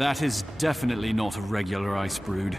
That is definitely not a regular ice brood.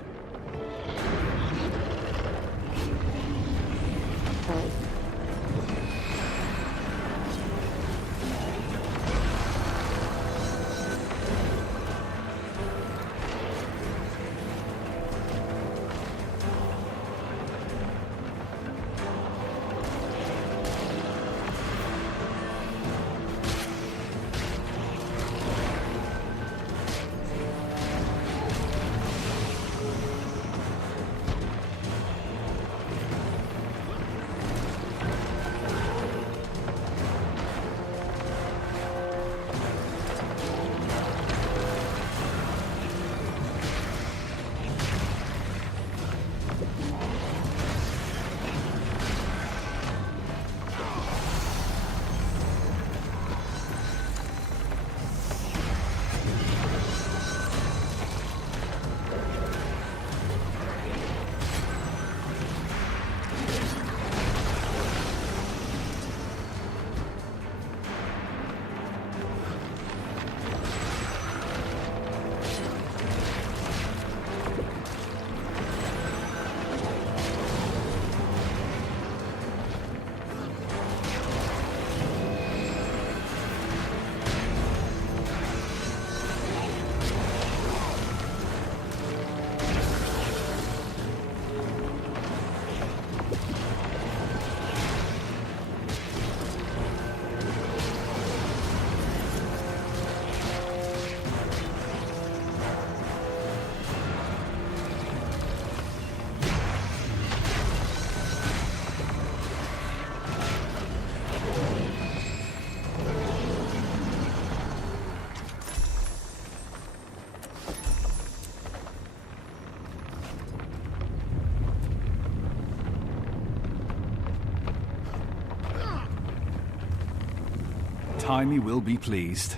Timey will be pleased.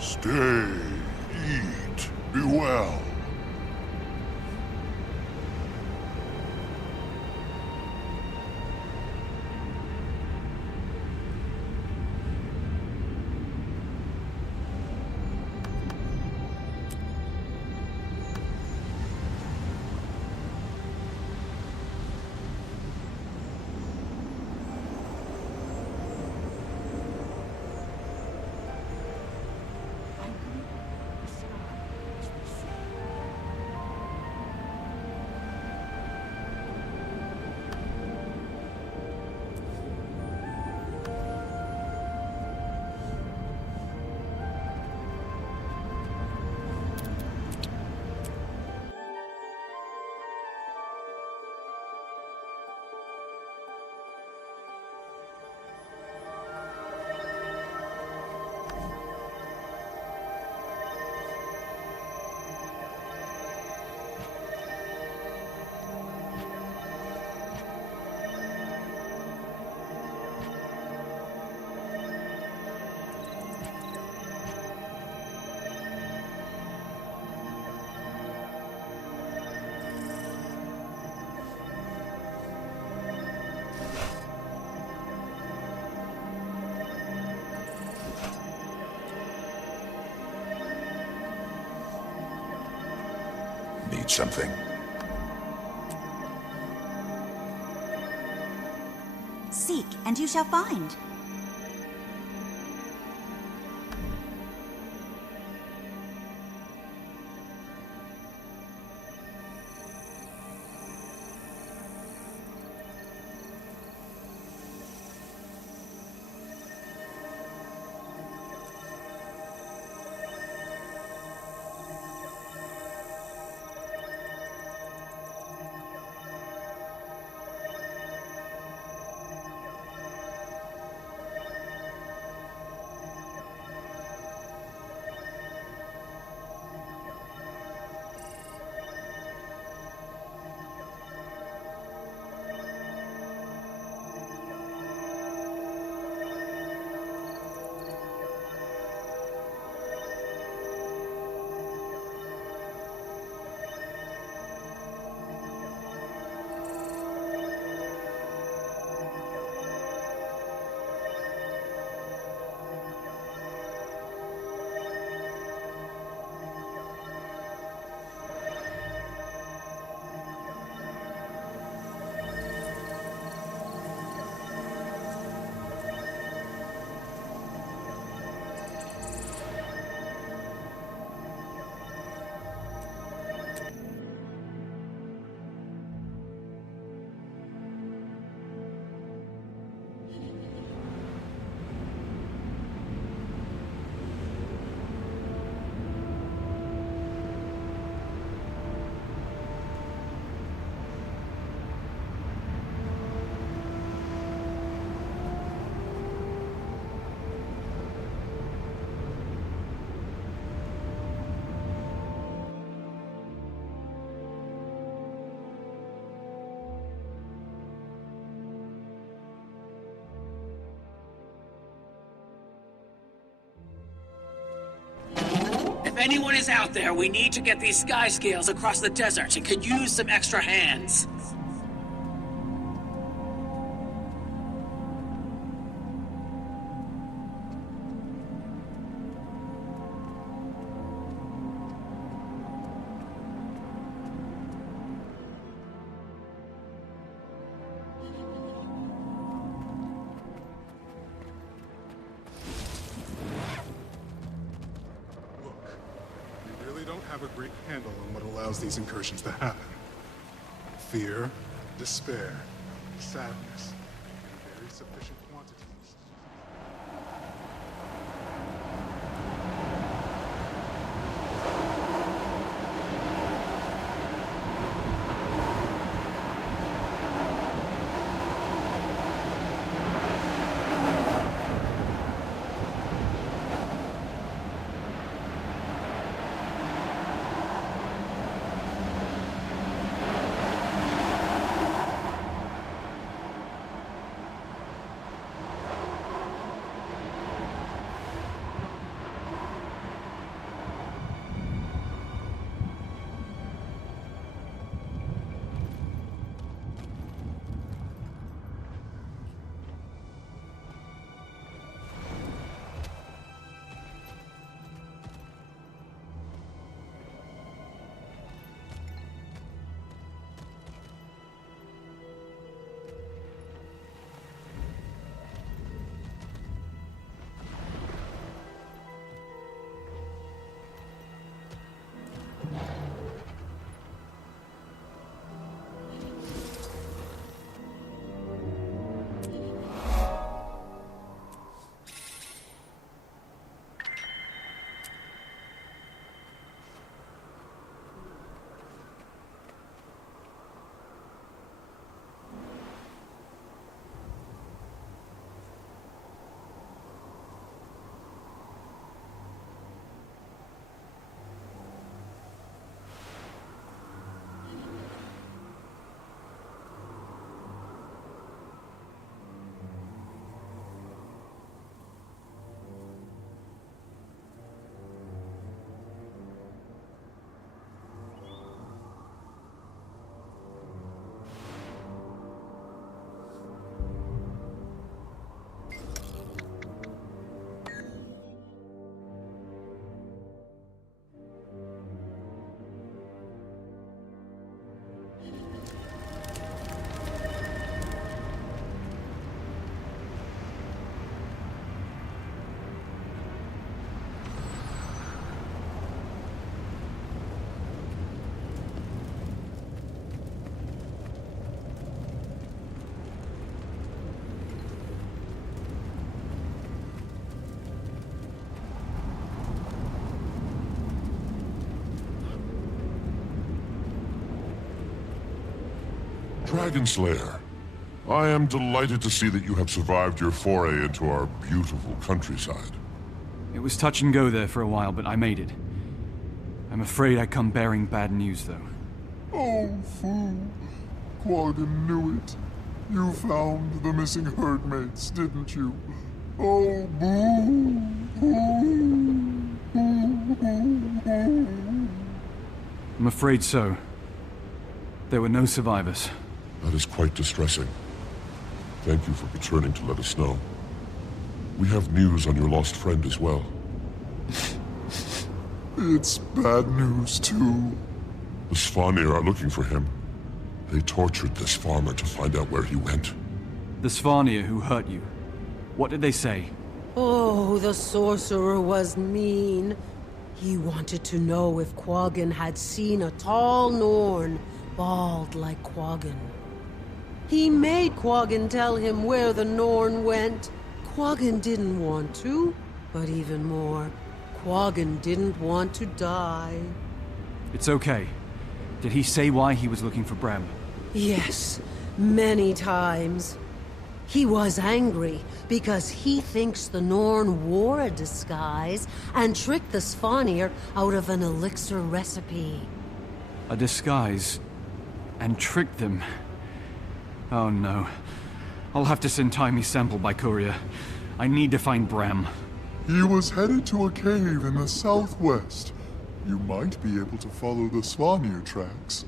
Stay, eat, be well. need something. Seek, and you shall find. If anyone is out there, we need to get these sky scales across the desert and could use some extra hands. Have a great handle on what allows these incursions to happen. Fear, despair, sadness, in very sufficient quantities. Dragon Slayer, I am delighted to see that you have survived your foray into our beautiful countryside. It was touch and go there for a while, but I made it. I'm afraid I come bearing bad news, though. Oh, fool. Quaggan knew it. You found the missing herdmates, didn't you? Oh, boo! I'm afraid so. There were no survivors. That is quite distressing. Thank you for returning to let us know. We have news on your lost friend as well. It's bad news, too. The Svanir are looking for him. They tortured this farmer to find out where he went. The Svanir who hurt you. What did they say? Oh, the sorcerer was mean. He wanted to know if Quaggan had seen a tall Norn, bald like Quaggan. He made Quaggan tell him where the Norn went. Quaggan didn't want to, but even more, Quaggan didn't want to die. It's okay. Did he say why he was looking for Bram? Yes, many times. He was angry because he thinks the Norn wore a disguise and tricked the Svanir out of an elixir recipe. A disguise? And tricked them? Oh no. I'll have to send Timy's sample by courier. I need to find Bram. He was headed to a cave in the southwest. You might be able to follow the Svanir tracks.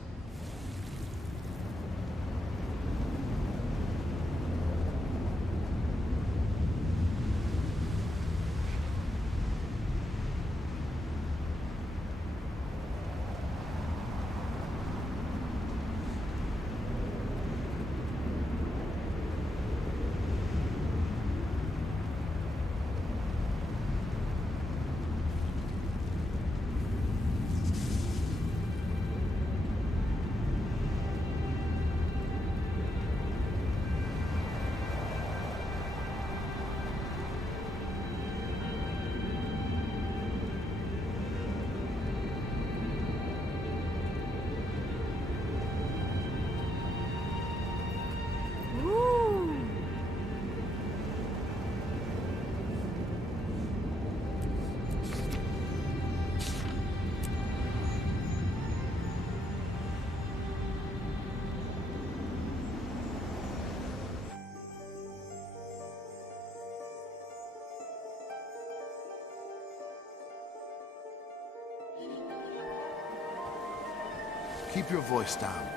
Keep your voice down.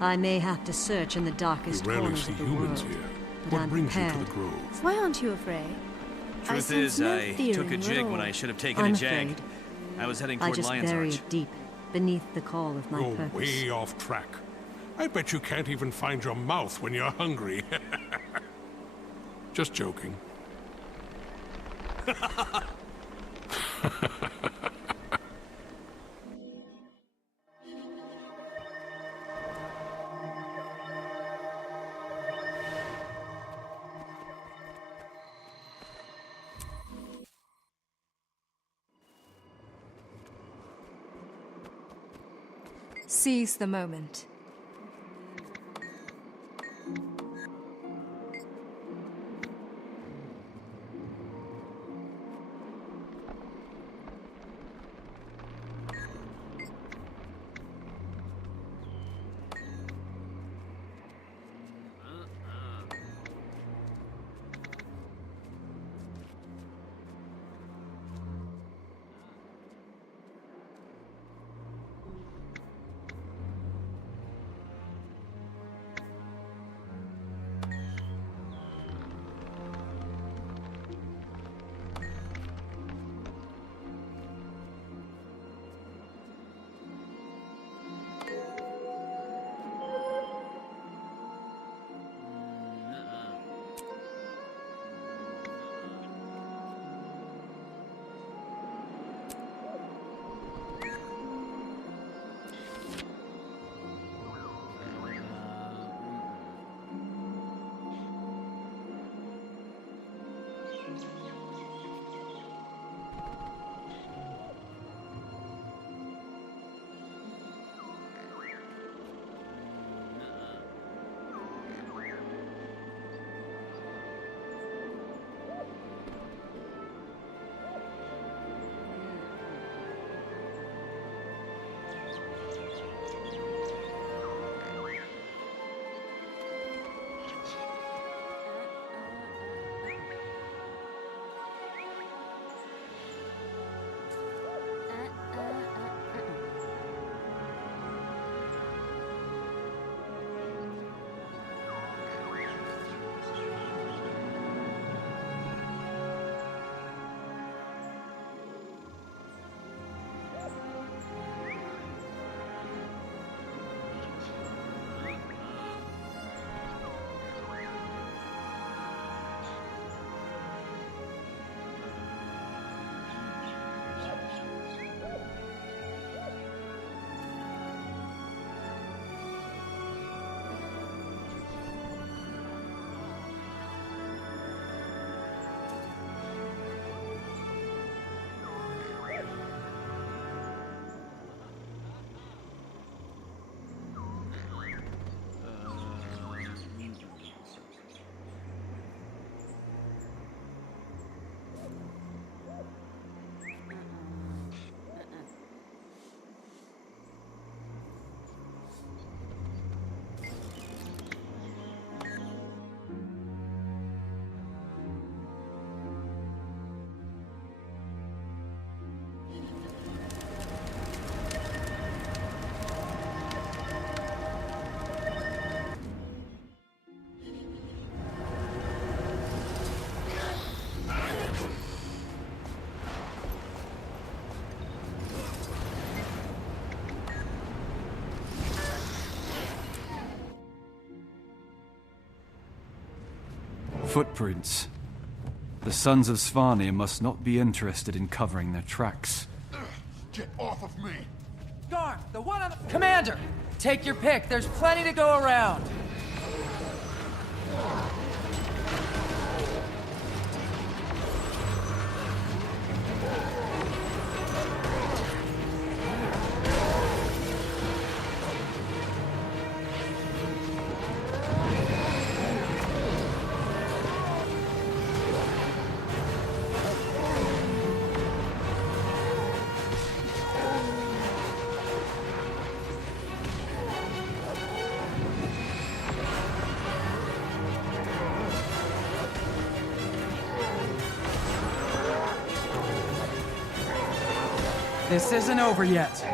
I may have to search in the darkest We rarely corners see of the humans world, here. but What I'm brings you to prepared. the Grove? Why aren't you afraid? Truth is, I took a jig when I should have taken I'm a jag. afraid. I was heading I toward just Lion's bury Arch. it deep, beneath the call of my You're purpose. way off track. I bet you can't even find your mouth when you're hungry. Just joking. Seize the moment. Footprints. The sons of Svanir must not be interested in covering their tracks. Get off of me! Garm, the one on the... Commander! Take your pick, there's plenty to go around. This isn't over yet.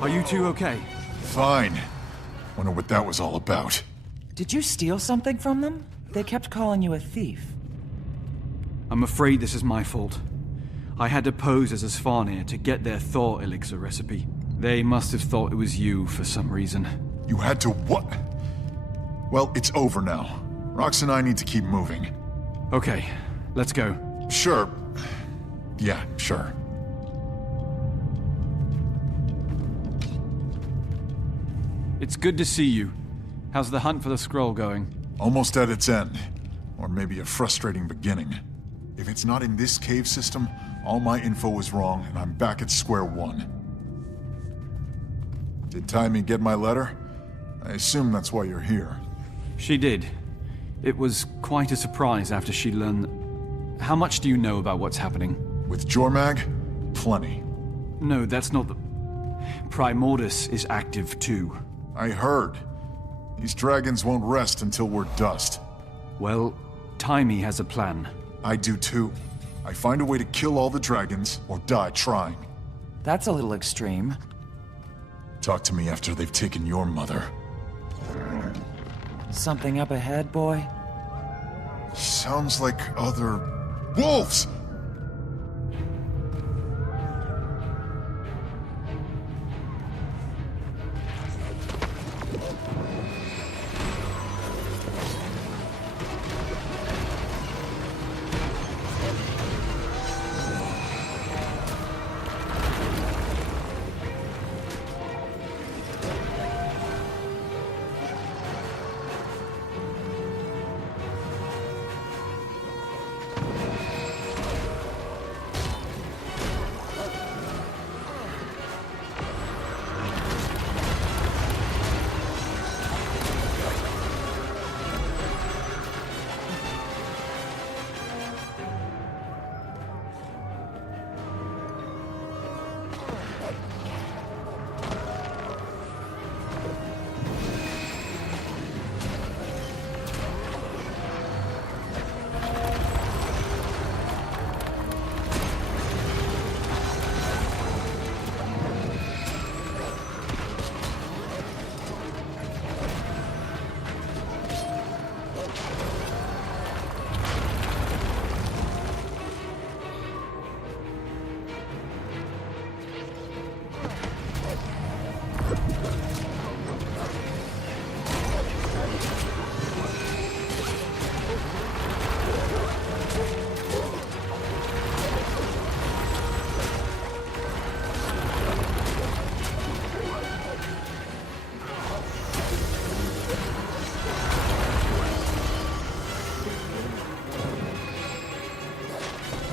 Are you two okay? Fine. Wonder what that was all about. Did you steal something from them? They kept calling you a thief. I'm afraid this is my fault. I had to pose as a Svanir to get their Thor elixir recipe. They must have thought it was you for some reason. You had to what? Well, it's over now. Rox and I need to keep moving. Okay, let's go. Sure. Yeah, sure. It's good to see you. How's the hunt for the scroll going? Almost at its end. Or maybe a frustrating beginning. If it's not in this cave system, all my info was wrong and I'm back at square one. Did Taimi get my letter? I assume that's why you're here. She did. It was quite a surprise after she learned... How much do you know about what's happening? With Jormag? Plenty. No, that's not the... Primordus is active too. I heard. These dragons won't rest until we're dust. Well, Taimi has a plan. I do too. I find a way to kill all the dragons, or die trying. That's a little extreme. Talk to me after they've taken your mother. Something up ahead, boy? Sounds like other... wolves!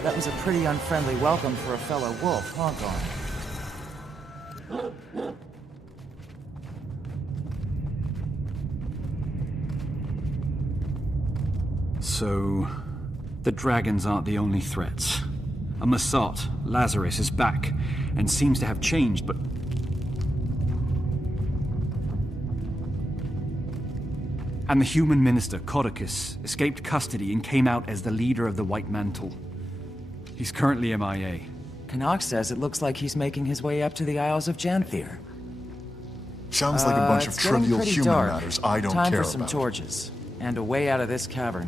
That was a pretty unfriendly welcome for a fellow wolf, huh, Gorn? So... the dragons aren't the only threats. A Masot, Lazarus, is back, and seems to have changed, but... And the human minister, Codicus, escaped custody and came out as the leader of the White Mantle. He's currently MIA. Canuck says it looks like he's making his way up to the Isles of Janthir. Sounds like a bunch of trivial human dark. matters I don't Time care for some about. torches, and a way out of this cavern.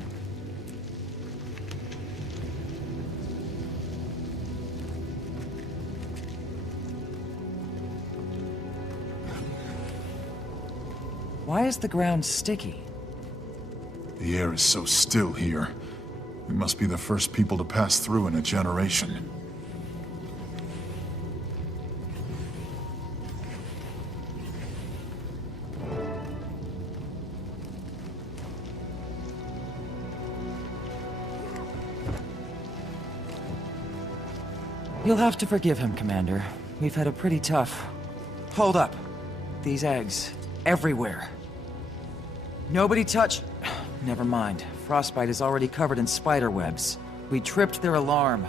Why is the ground sticky? The air is so still here. We must be the first people to pass through in a generation. You'll have to forgive him, Commander. We've had a pretty tough... Hold up. These eggs. Everywhere. Nobody touch... Never mind. Frostbite is already covered in spider webs. We tripped their alarm.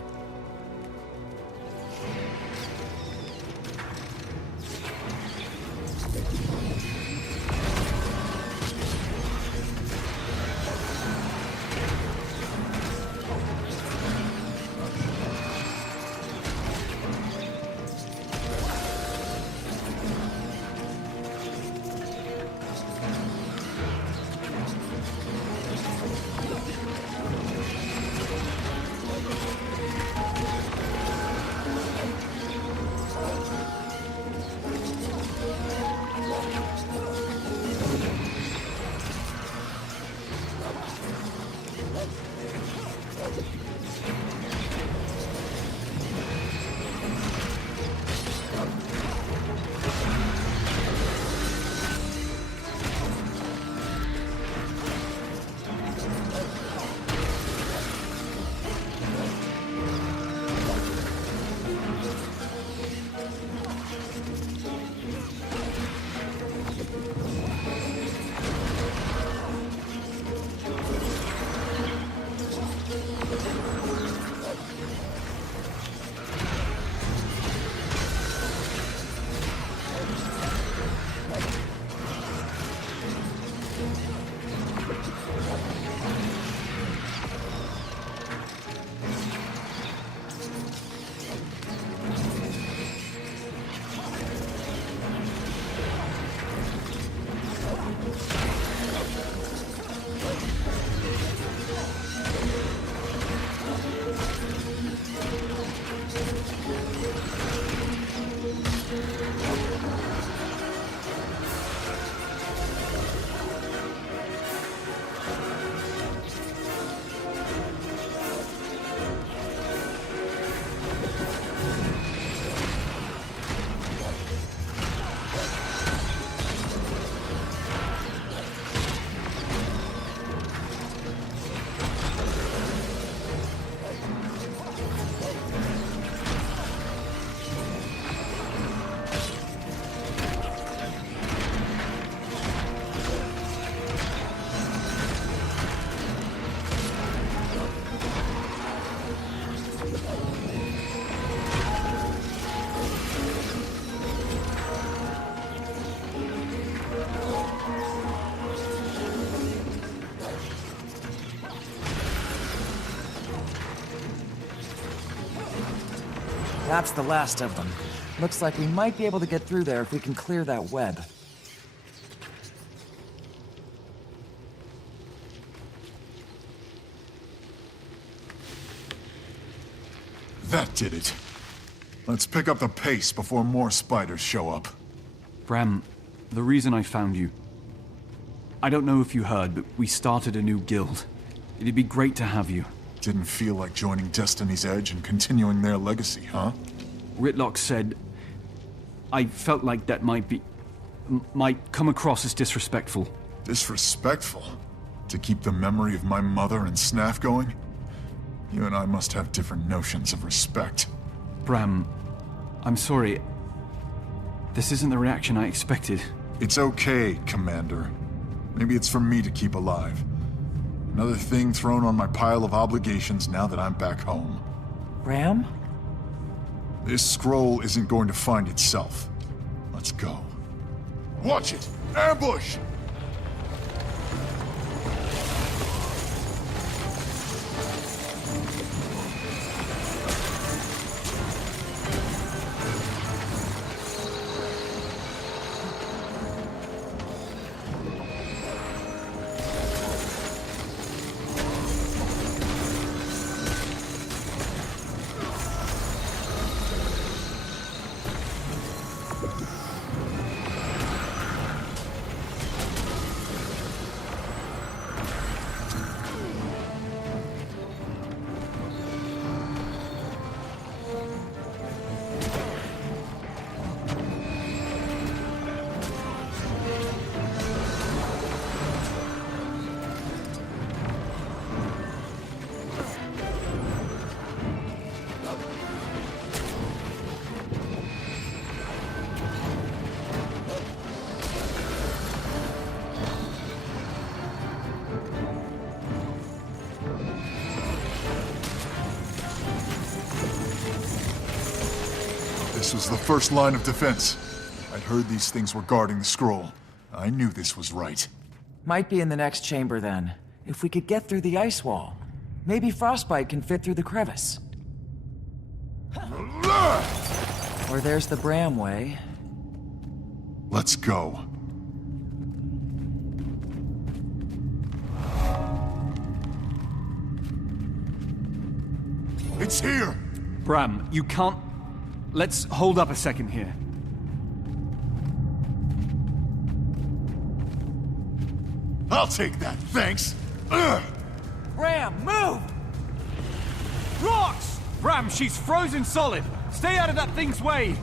That's the last of them. Looks like we might be able to get through there if we can clear that web. That did it. Let's pick up the pace before more spiders show up. Bram, the reason I found you... I don't know if you heard, but we started a new guild. It'd be great to have you. Didn't feel like joining Destiny's Edge and continuing their legacy, huh? Whitlock said... I felt like that might come across as disrespectful. Disrespectful? To keep the memory of my mother and Snaff going? You and I must have different notions of respect. Bram, I'm sorry. This isn't the reaction I expected. It's okay, Commander. Maybe it's for me to keep alive. Another thing thrown on my pile of obligations now that I'm back home. Ram? This scroll isn't going to find itself. Let's go. Watch it! Ambush! This was the first line of defense. I'd heard these things were guarding the scroll. I knew this was right. Might be in the next chamber then. If we could get through the ice wall. Maybe Frostbite can fit through the crevice. Or there's the Bramway. Let's go. It's here! Bram, you can't... Let's hold up a second here. I'll take that, thanks! Ugh. Ram, move! Rocks! Bram, she's frozen solid! Stay out of that thing's way!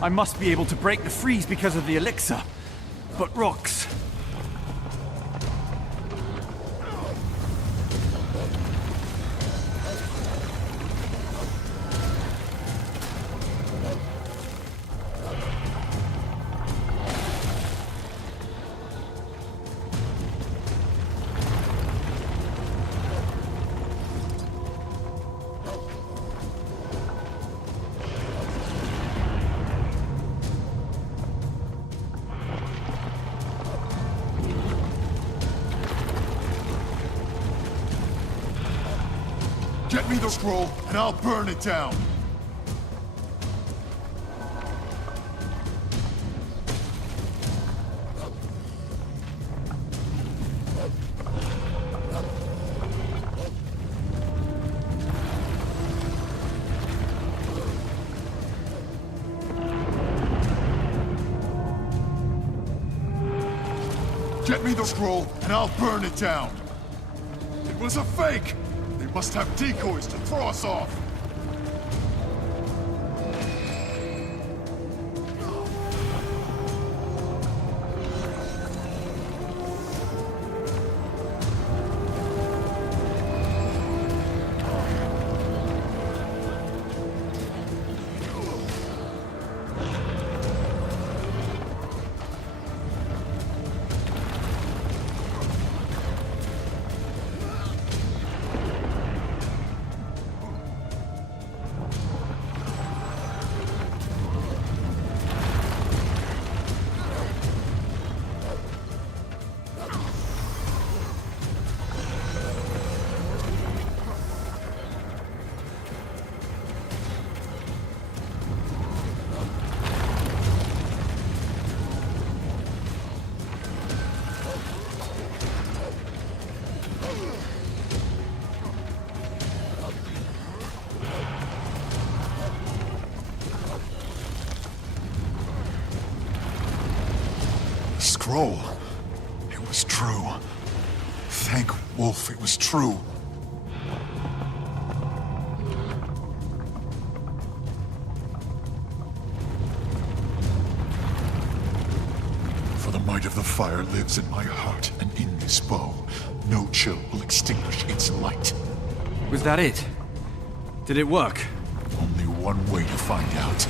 I must be able to break the freeze because of the elixir. But rocks... Get me the scroll, and I'll burn it down! Get me the scroll, and I'll burn it down! It was a fake! They must have decoys to throw us off! Scroll. It was true. Thank Wolf, it was true. For the might of the fire lives in my heart, and in this bow, no chill will extinguish its light. Was that it? Did it work? Only one way to find out.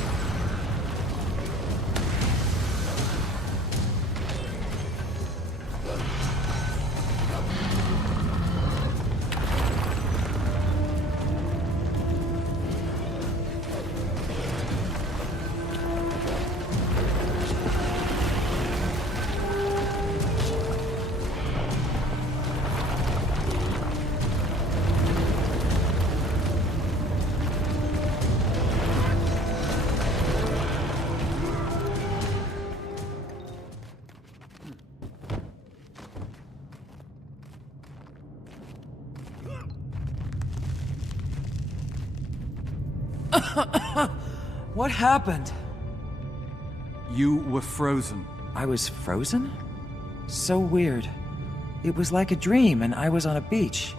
What happened? You were frozen. I was frozen? So weird. It was like a dream and I was on a beach.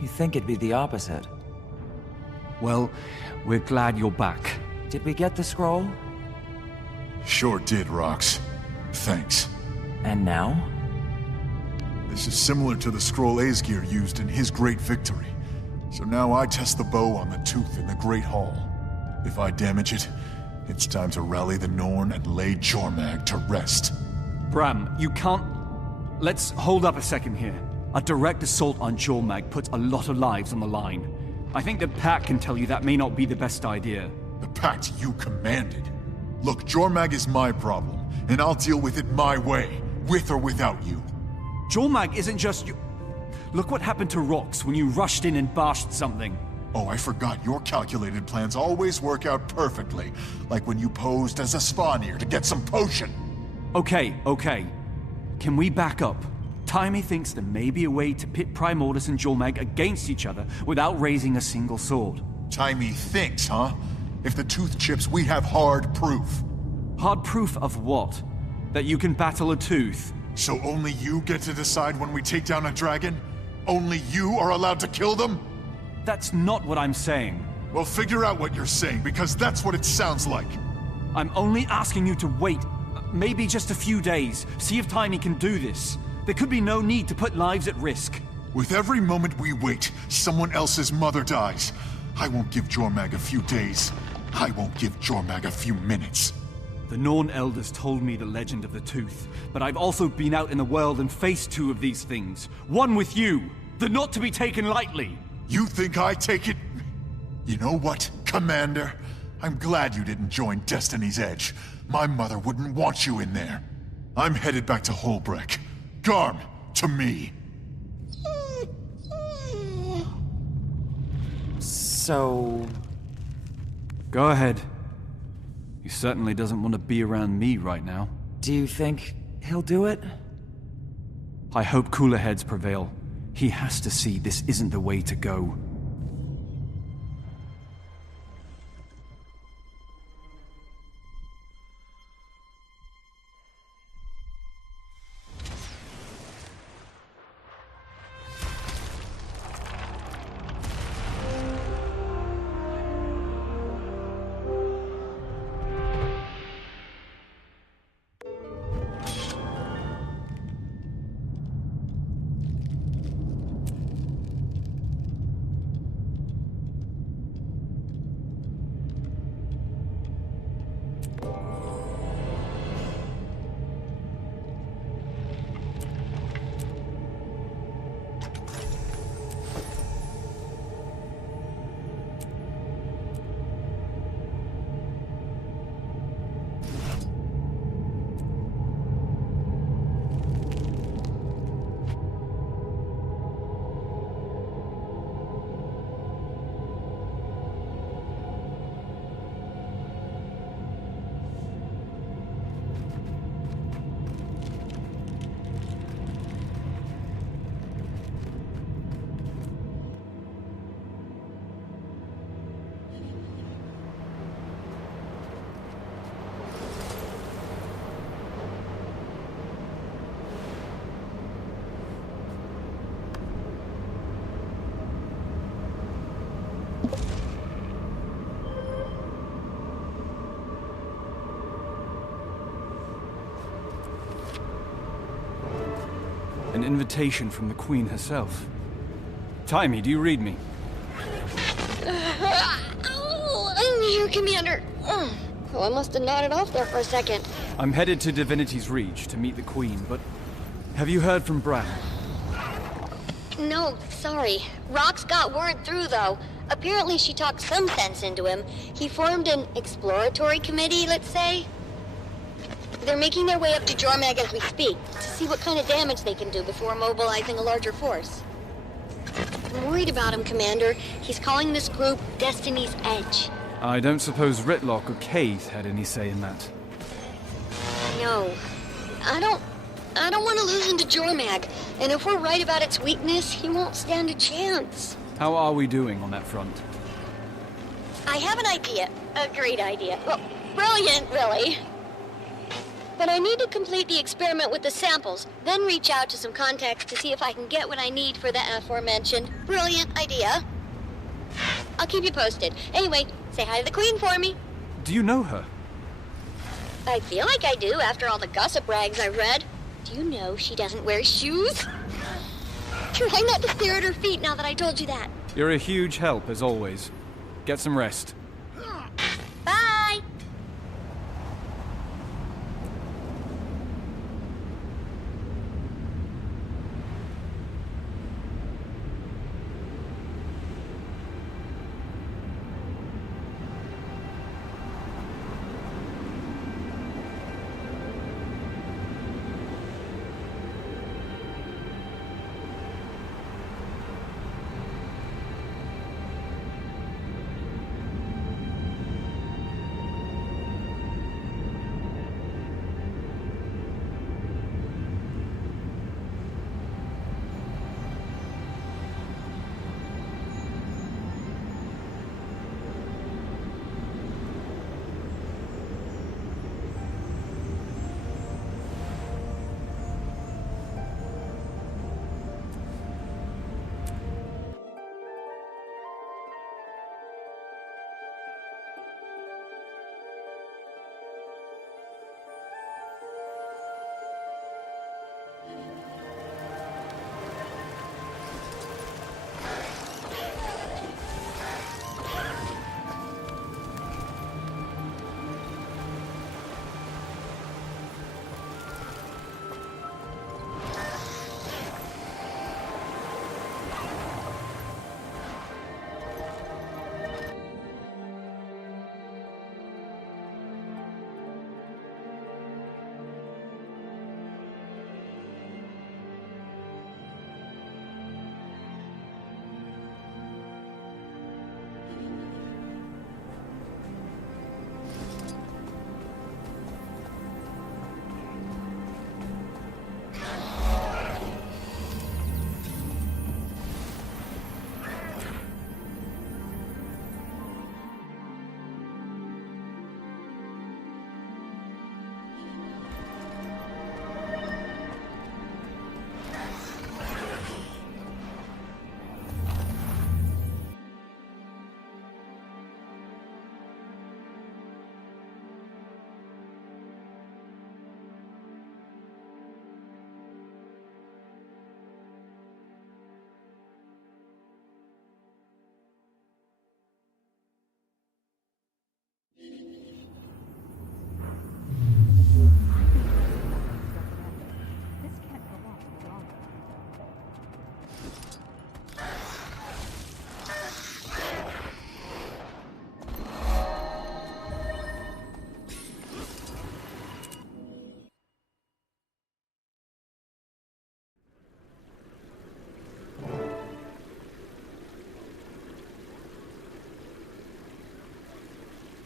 You'd think it'd be the opposite. Well, we're glad you're back. Did we get the scroll? Sure did, Rox. Thanks. And now? This is similar to the scroll Aesgeir used in his great victory. So now I test the bow on the tooth in the Great Hall. If I damage it, it's time to rally the Norn and lay Jormag to rest. Bram, you can't... Let's hold up a second here. A direct assault on Jormag puts a lot of lives on the line. I think the Pact can tell you that may not be the best idea. The Pact you commanded. Look, Jormag is my problem, and I'll deal with it my way, with or without you. Jormag isn't just you... Look what happened to Rox when you rushed in and bashed something. Oh, I forgot. Your calculated plans always work out perfectly. Like when you posed as a Svanir to get some potion. Okay. Can we back up? Timey thinks there may be a way to pit Primordus and Jormag against each other without raising a single sword. Timey thinks, huh? If the tooth chips, we have hard proof. Hard proof of what? That you can battle a tooth? So only you get to decide when we take down a dragon? Only you are allowed to kill them? That's not what I'm saying. Well, figure out what you're saying, because that's what it sounds like. I'm only asking you to wait. Maybe just a few days. See if Tiny can do this. There could be no need to put lives at risk. With every moment we wait, someone else's mother dies. I won't give Jormag a few days. I won't give Jormag a few minutes. The Norn elders told me the legend of the Tooth, but I've also been out in the world and faced two of these things. One with you. They're not to be taken lightly. You think I take it? You know what, Commander? I'm glad you didn't join Destiny's Edge. My mother wouldn't want you in there. I'm headed back to Holbreck. Garm, to me. So... Go ahead. He certainly doesn't want to be around me right now. Do you think he'll do it? I hope cooler heads prevail. He has to see this isn't the way to go. An invitation from the Queen herself. Timey, do you read me? Here, Commander. Oh, I must have nodded off there for a second. I'm headed to Divinity's Reach to meet the Queen, but have you heard from Brad? No, sorry. Rox got word through, though. Apparently she talked some sense into him. He formed an exploratory committee, let's say. They're making their way up to Jormag as we speak, to see what kind of damage they can do before mobilizing a larger force. I'm worried about him, Commander. He's calling this group Destiny's Edge. I don't suppose Ritlock or Kaith had any say in that. No. I don't want to lose him to Jormag, and if we're right about its weakness, he won't stand a chance. How are we doing on that front? I have an idea. A great idea. Well, brilliant, really. But I need to complete the experiment with the samples, then reach out to some contacts to see if I can get what I need for the aforementioned brilliant idea. I'll keep you posted. Anyway, say hi to the Queen for me. Do you know her? I feel like I do after all the gossip rags I read. Do you know she doesn't wear shoes? Try not to stare at her feet now that I told you that. You're a huge help, as always. Get some rest. Bye!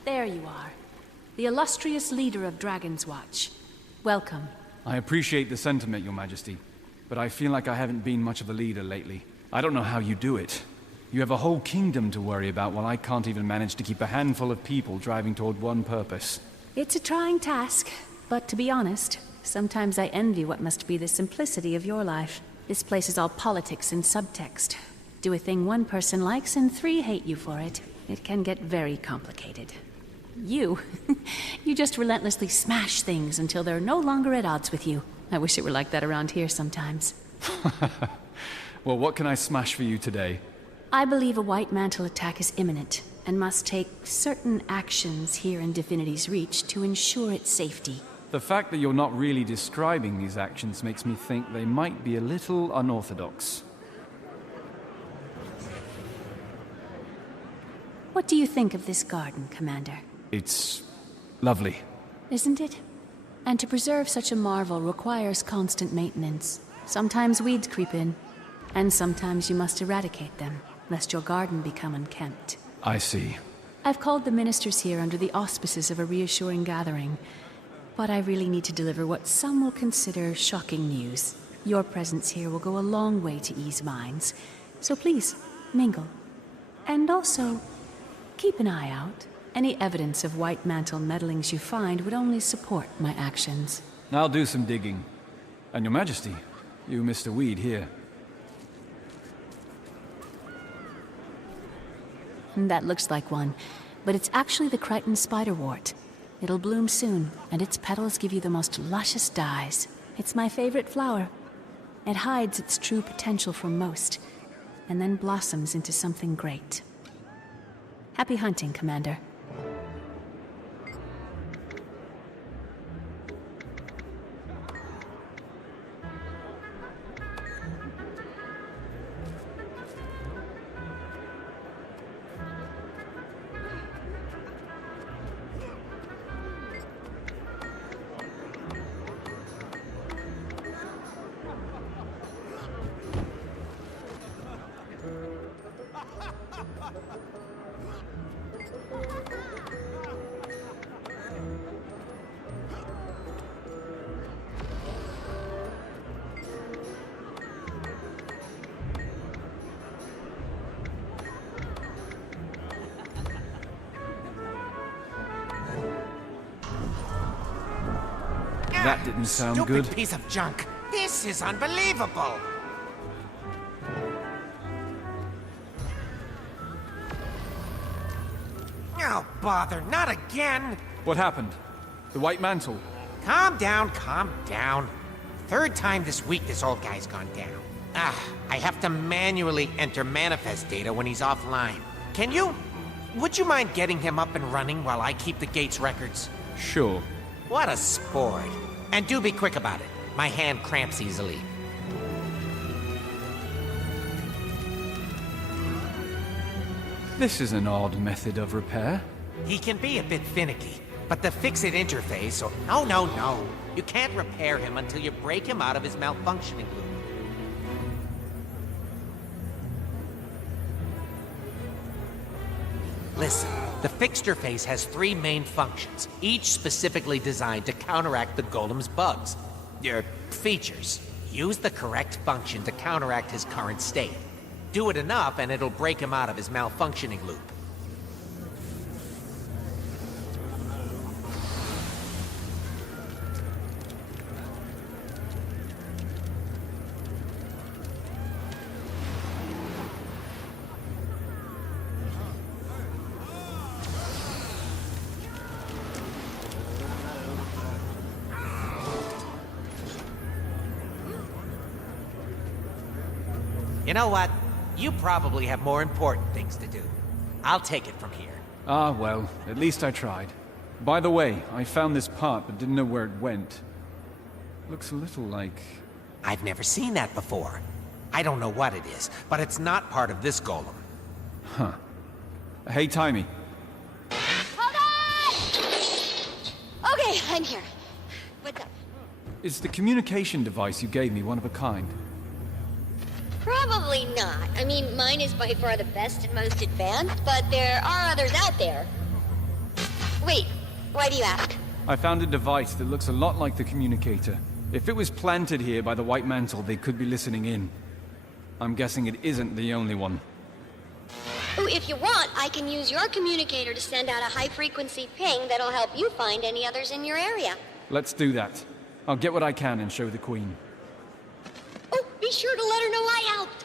there you are. The illustrious leader of Dragon's Watch. Welcome. I appreciate the sentiment, Your Majesty, but I feel like I haven't been much of a leader lately. I don't know how you do it. You have a whole kingdom to worry about while I can't even manage to keep a handful of people driving toward one purpose. It's a trying task, but to be honest, sometimes I envy what must be the simplicity of your life. This place is all politics and subtext. Do a thing one person likes and 3 hate you for it. It can get very complicated. You just relentlessly smash things until they're no longer at odds with you. I wish it were like that around here sometimes. Well, what can I smash for you today? I believe a White Mantle attack is imminent, and must take certain actions here in Divinity's Reach to ensure its safety. The fact that you're not really describing these actions makes me think they might be a little unorthodox. What do you think of this garden, Commander? It's lovely. Isn't it? And to preserve such a marvel requires constant maintenance. Sometimes weeds creep in, and sometimes you must eradicate them, lest your garden become unkempt. I see. I've called the ministers here under the auspices of a reassuring gathering, but I really need to deliver what some will consider shocking news. Your presence here will go a long way to ease minds, so please, mingle. And also, keep an eye out. Any evidence of White Mantle meddlings you find would only support my actions. I'll do some digging. And Your Majesty, you Mr. Weed here. That looks like one, but it's actually the Crichton spiderwort. It'll bloom soon, and its petals give you the most luscious dyes. It's my favorite flower. It hides its true potential from most, and then blossoms into something great. Happy hunting, Commander. That didn't sound good. Stupid piece of junk. This is unbelievable. Oh, bother, not again. What happened? The White Mantle? Calm down, calm down. 3rd time this week this old guy's gone down. I have to manually enter manifest data when he's offline. Can you? Would you mind getting him up and running while I keep the gate's records? Sure. What a sport. And do be quick about it. My hand cramps easily. This is an odd method of repair. He can be a bit finicky, but the fix-it interface or... No. You can't repair him until you break him out of his malfunctioning loop. Listen, the fixture face has 3 main functions, each specifically designed to counteract the golem's bugs. Features. Use the correct function to counteract his current state. Do it enough and it'll break him out of his malfunctioning loop. You know what? You probably have more important things to do. I'll take it from here. Ah, well, at least I tried. By the way, I found this part but didn't know where it went. Looks a little like... I've never seen that before. I don't know what it is, but it's not part of this golem. Huh. Hey, Timey. Hold on! Okay, I'm here. What's up? Is the communication device you gave me one of a kind? Probably not. I mean, mine is by far the best and most advanced, but there are others out there. Wait, why do you ask? I found a device that looks a lot like the communicator. If it was planted here by the White Mantle, they could be listening in. I'm guessing it isn't the only one. Oh, if you want, I can use your communicator to send out a high-frequency ping that'll help you find any others in your area. Let's do that. I'll get what I can and show the Queen. Oh, be sure to let her know I helped.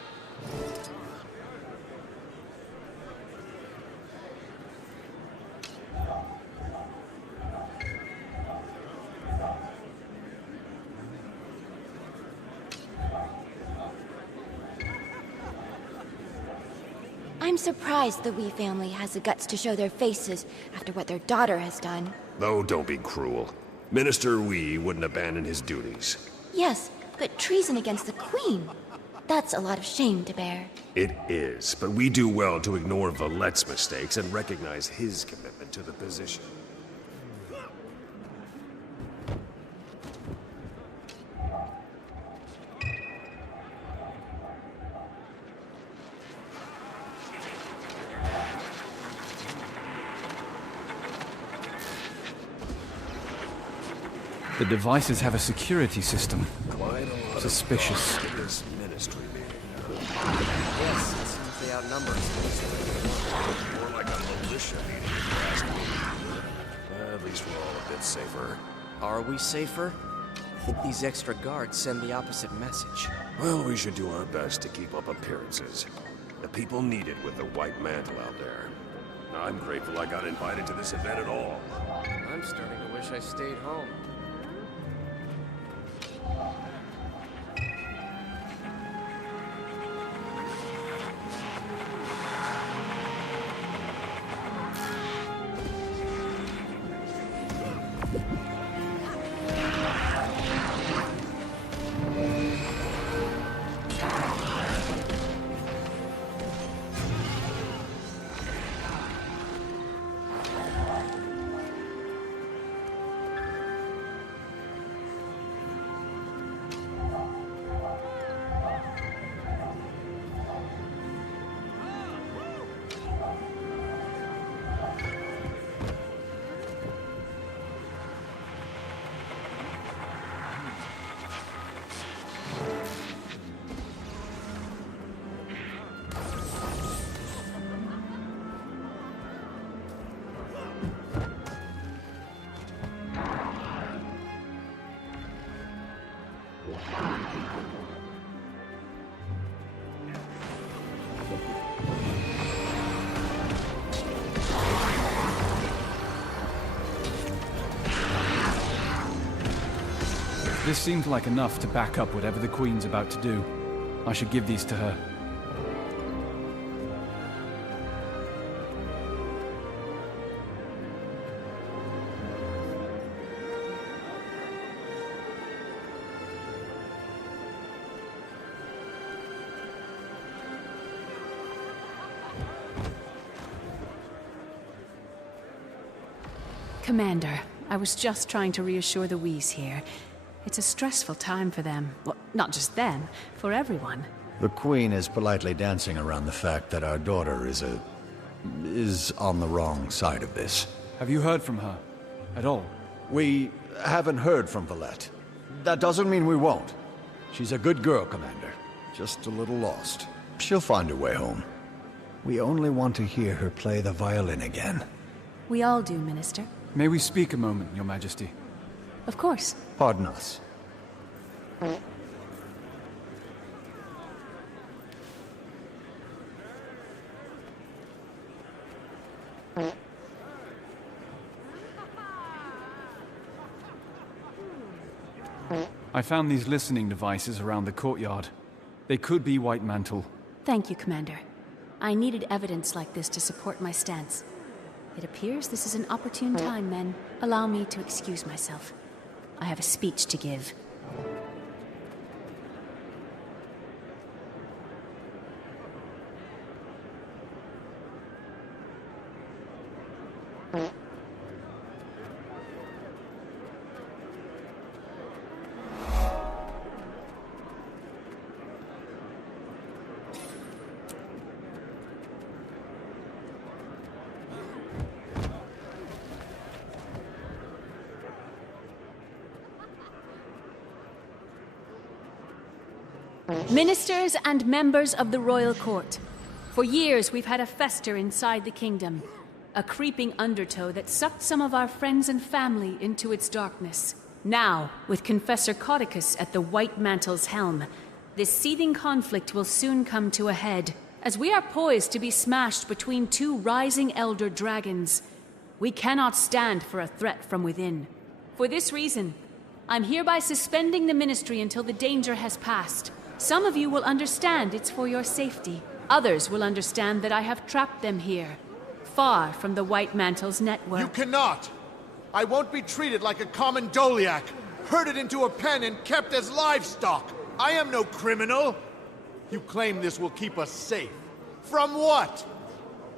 I'm surprised the Wee family has the guts to show their faces after what their daughter has done. Oh, don't be cruel. Minister Wee wouldn't abandon his duties. Yes, but treason against the Queen. That's a lot of shame to bear. It is, but we do well to ignore Valette's mistakes and recognize his commitment to the position. The devices have a security system. Quite a lot suspicious. Of this ministry meeting. Yes, it seems they outnumber us. More like a militia meeting. At least we're all a bit safer. Are we safer? I think these extra guards send the opposite message. Well, we should do our best to keep up appearances. The people need it with the White Mantle out there. I'm grateful I got invited to this event at all. I'm starting to wish I stayed home. This seems like enough to back up whatever the Queen's about to do. I should give these to her. Commander, I was just trying to reassure the Wees here. It's a stressful time for them. Well, not just them, for everyone. The Queen is politely dancing around the fact that our daughter is on the wrong side of this. Have you heard from her? At all? We haven't heard from Valette. That doesn't mean we won't. She's a good girl, Commander. Just a little lost. She'll find her way home. We only want to hear her play the violin again. We all do, Minister. May we speak a moment, Your Majesty? Of course. Pardon us. I found these listening devices around the courtyard. They could be White Mantle. Thank you, Commander. I needed evidence like this to support my stance. It appears this is an opportune time, men. Allow me to excuse myself. I have a speech to give. Ministers and members of the royal court. For years, we've had a fester inside the kingdom. A creeping undertow that sucked some of our friends and family into its darkness. Now, with Confessor Codicus at the White Mantle's helm, this seething conflict will soon come to a head, as we are poised to be smashed between two rising elder dragons. We cannot stand for a threat from within. For this reason, I'm hereby suspending the ministry until the danger has passed. Some of you will understand it's for your safety. Others will understand that I have trapped them here, far from the White Mantle's network. You cannot! I won't be treated like a common Doliac, herded into a pen and kept as livestock. I am no criminal. You claim this will keep us safe. From what?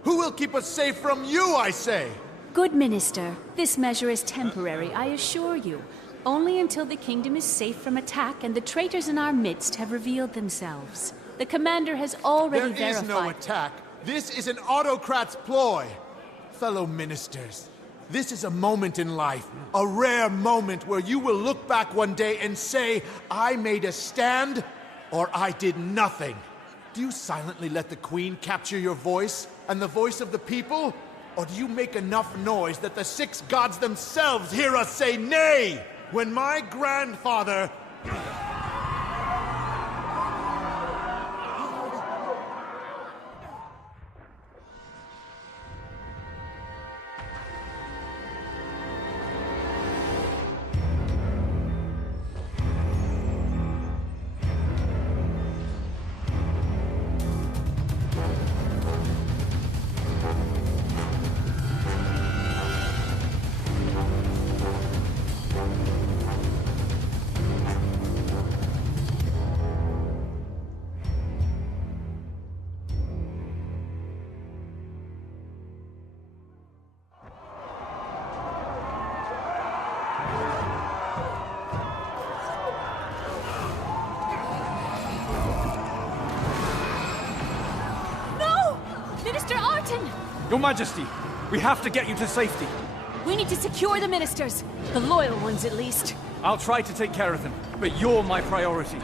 Who will keep us safe from you, I say? Good minister, this measure is temporary, I assure you. Only until the kingdom is safe from attack and the traitors in our midst have revealed themselves. The commander has already verified— There is no attack. This is an autocrat's ploy. Fellow ministers, this is a moment in life, a rare moment where you will look back one day and say, I made a stand, or I did nothing. Do you silently let the Queen capture your voice, and the voice of the people? Or do you make enough noise that the six gods themselves hear us say nay? When my grandfather... Your Majesty, we have to get you to safety. We need to secure the ministers. The loyal ones, at least. I'll try to take care of them, but you're my priority.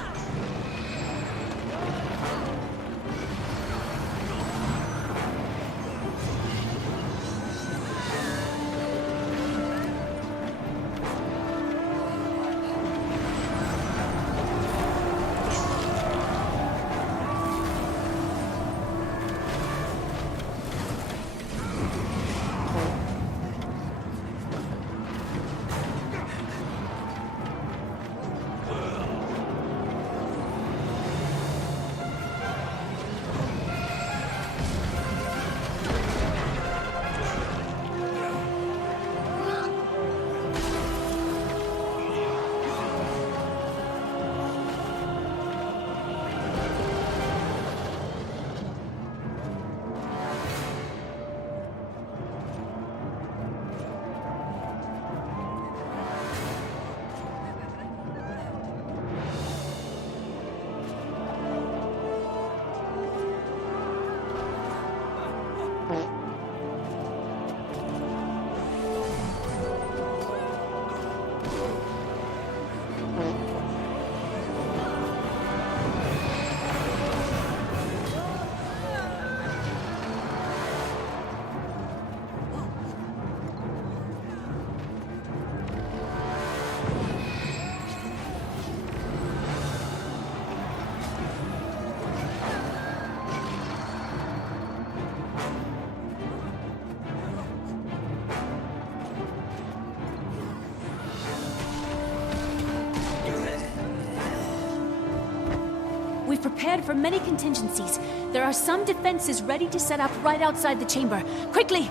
We've prepared for many contingencies. There are some defenses ready to set up right outside the chamber. Quickly!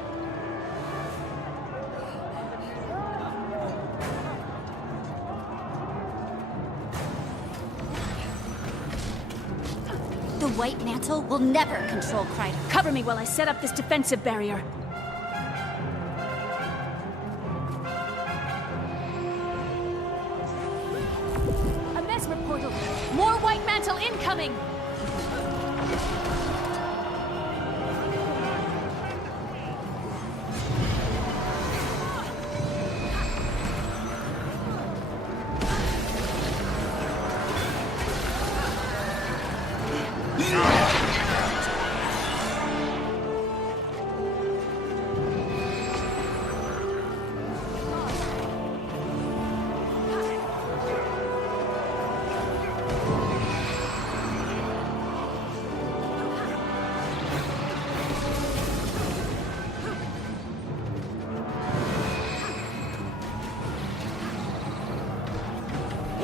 The White Mantle will never control Kryder. Cover me while I set up this defensive barrier. A mesmer portal! More White Mantle incoming!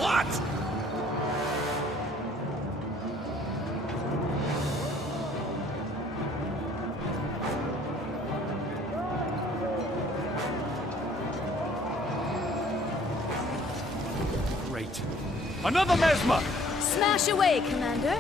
What? Great. Another mesmer! Smash away, Commander.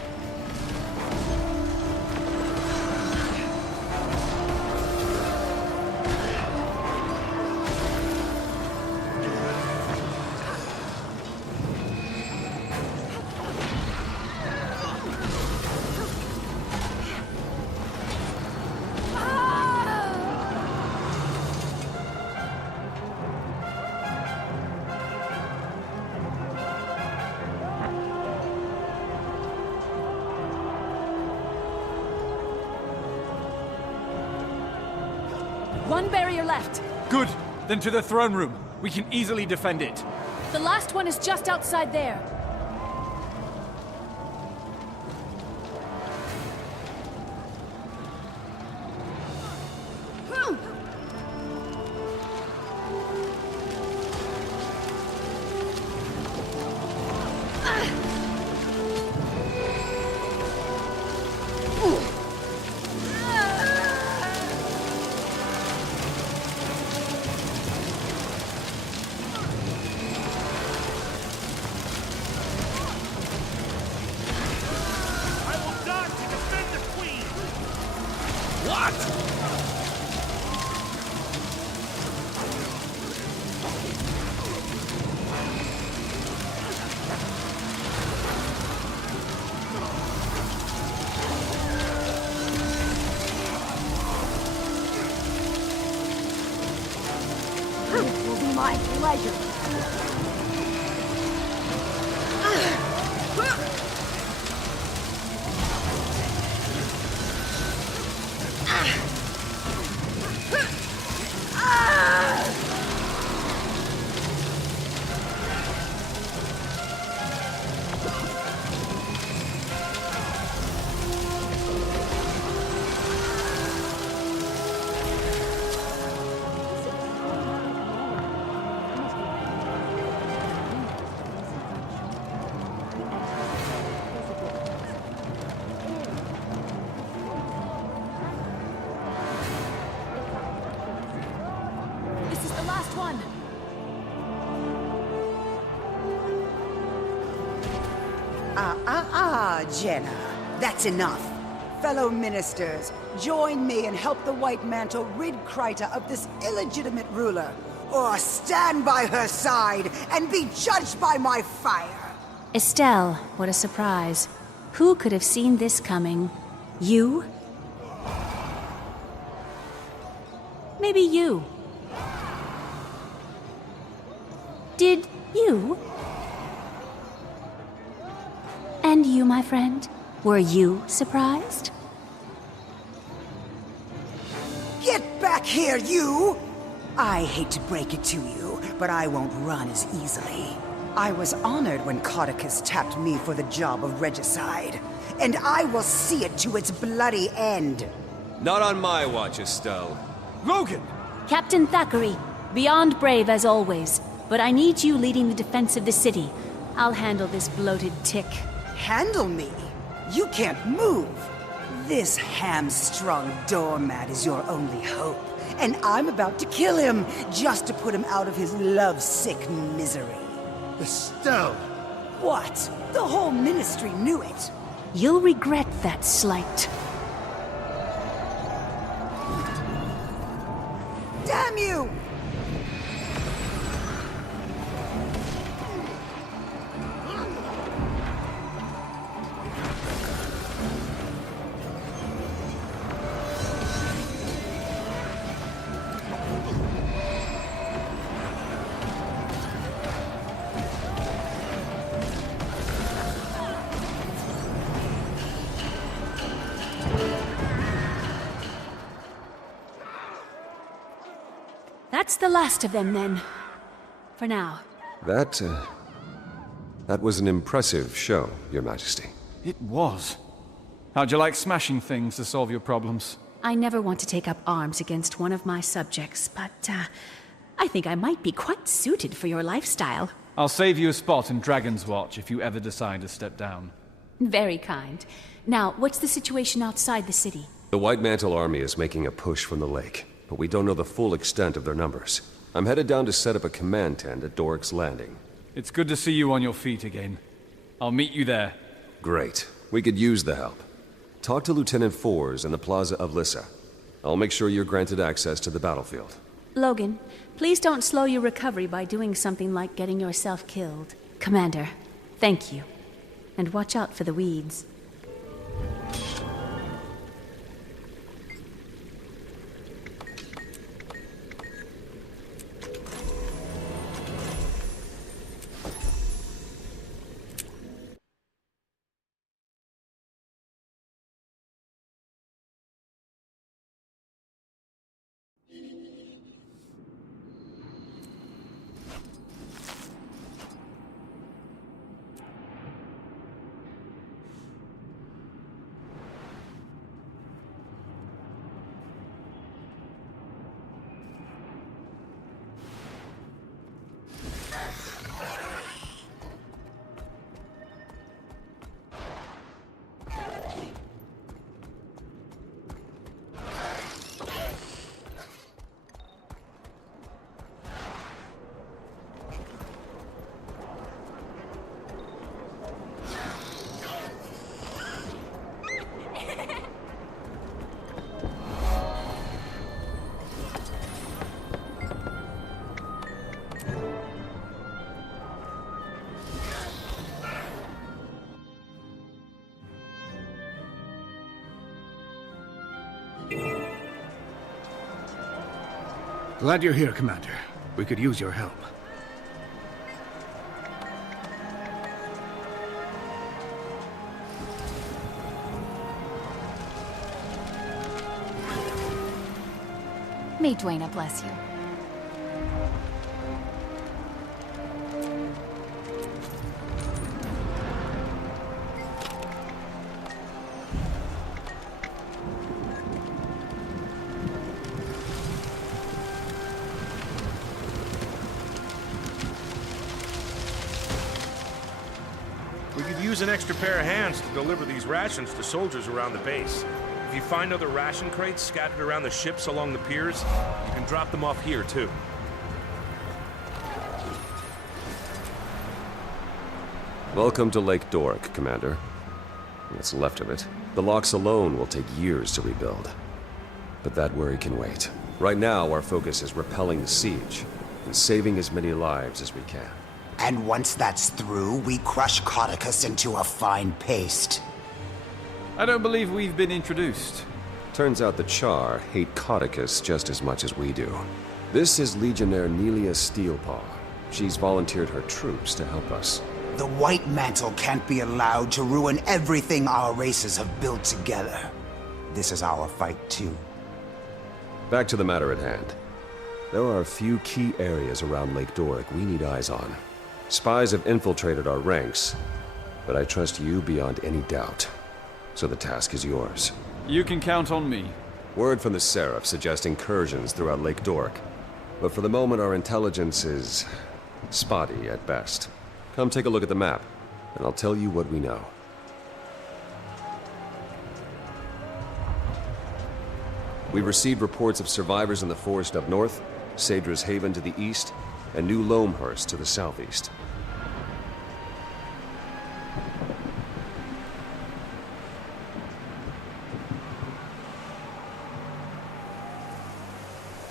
One barrier left. Good. Then to the throne room. We can easily defend it. The last one is just outside there. It will be my pleasure. This is the last one. Jenna. That's enough. Fellow ministers, join me and help the White Mantle rid Kryta of this illegitimate ruler. Or stand by her side and be judged by my fire. Estelle, what a surprise. Who could have seen this coming? You? Maybe you. Did you? And you, my friend? Were you surprised? Get back here, you! I hate to break it to you, but I won't run as easily. I was honored when Codicus tapped me for the job of regicide, and I will see it to its bloody end. Not on my watch, Estelle. Logan! Captain Thackeray, beyond brave as always, but I need you leading the defense of the city. I'll handle this bloated tick. Handle me? You can't move. This hamstrung doormat is your only hope, and I'm about to kill him just to put him out of his lovesick misery. Estelle! What? The whole ministry knew it. You'll regret that slight. Damn you! That's the last of them, then. For now. That was an impressive show, Your Majesty. It was. How'd you like smashing things to solve your problems? I never want to take up arms against one of my subjects, but I think I might be quite suited for your lifestyle. I'll save you a spot in Dragon's Watch if you ever decide to step down. Very kind. Now, what's the situation outside the city? The White Mantle Army is making a push from the lake, but we don't know the full extent of their numbers. I'm headed down to set up a command tent at Doric's Landing. It's good to see you on your feet again. I'll meet you there. Great. We could use the help. Talk to Lieutenant Fors in the Plaza of Lissa. I'll make sure you're granted access to the battlefield. Logan, please don't slow your recovery by doing something like getting yourself killed. Commander, thank you. And watch out for the weeds. Glad you're here, Commander. We could use your help. May Dwayna bless you. We could use an extra pair of hands to deliver these rations to soldiers around the base. If you find other ration crates scattered around the ships along the piers, you can drop them off here, too. Welcome to Lake Doric, Commander. What's left of it. The locks alone will take years to rebuild. But that worry can wait. Right now, our focus is repelling the siege and saving as many lives as we can. And once that's through, we crush Codicus into a fine paste. I don't believe we've been introduced. Turns out the Char hate Codicus just as much as we do. This is Legionnaire Nelia Steelpaw. She's volunteered her troops to help us. The White Mantle can't be allowed to ruin everything our races have built together. This is our fight, too. Back to the matter at hand. There are a few key areas around Lake Doric we need eyes on. Spies have infiltrated our ranks, but I trust you beyond any doubt. So the task is yours. You can count on me. Word from the Seraph suggests incursions throughout Lake Doric. But for the moment, our intelligence is spotty at best. Come take a look at the map, and I'll tell you what we know. We've received reports of survivors in the forest up north, Sadra's Haven to the east, and New Loamhurst to the southeast.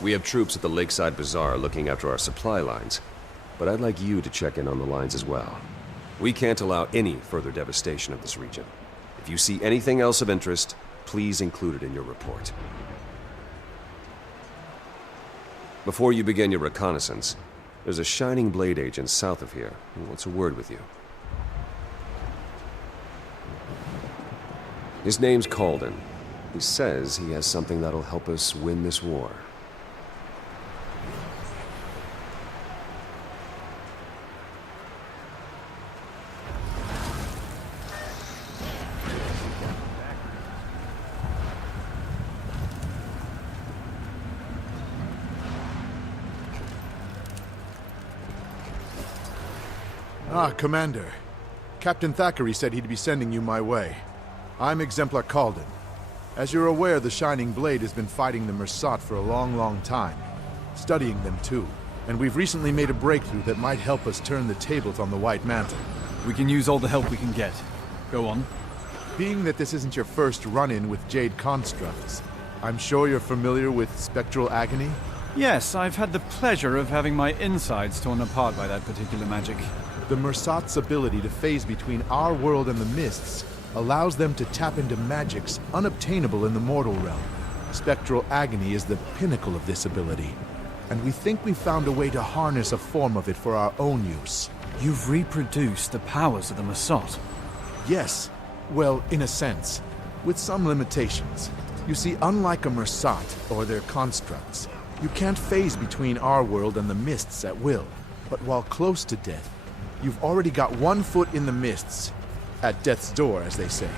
We have troops at the Lakeside Bazaar looking after our supply lines, but I'd like you to check in on the lines as well. We can't allow any further devastation of this region. If you see anything else of interest, please include it in your report. Before you begin your reconnaissance, there's a Shining Blade agent south of here who wants a word with you. His name's Calden. He says he has something that'll help us win this war. Ah, Commander. Captain Thackeray said he'd be sending you my way. I'm Exemplar Calden. As you're aware, the Shining Blade has been fighting the Mersat for a long, long time. Studying them too. And we've recently made a breakthrough that might help us turn the tables on the White Mantle. We can use all the help we can get. Go on. Being that this isn't your first run-in with Jade constructs, I'm sure you're familiar with spectral agony? Yes, I've had the pleasure of having my insides torn apart by that particular magic. The Mersat's ability to phase between our world and the Mists allows them to tap into magics unobtainable in the mortal realm. Spectral agony is the pinnacle of this ability, and we think we've found a way to harness a form of it for our own use. You've reproduced the powers of the Mersat. Yes. Well, in a sense. With some limitations. You see, unlike a Mersat or their constructs, you can't phase between our world and the Mists at will. But while close to death, you've already got one foot in the Mists. At death's door, as they say.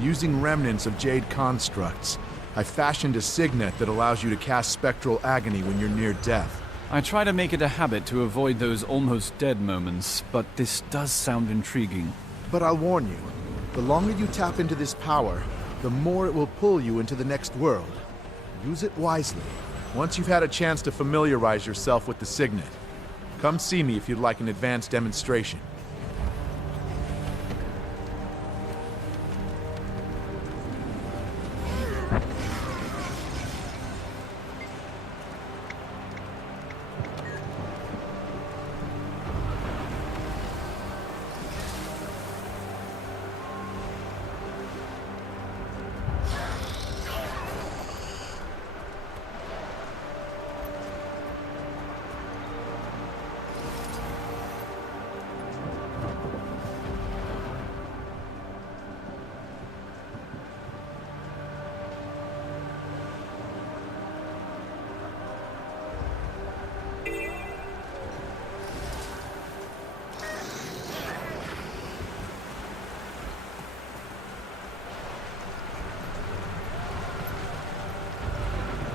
Using remnants of Jade constructs, I fashioned a signet that allows you to cast spectral agony when you're near death. I try to make it a habit to avoid those almost dead moments, but this does sound intriguing. But I'll warn you, the longer you tap into this power, the more it will pull you into the next world. Use it wisely, once you've had a chance to familiarize yourself with the signet. Come see me if you'd like an advanced demonstration.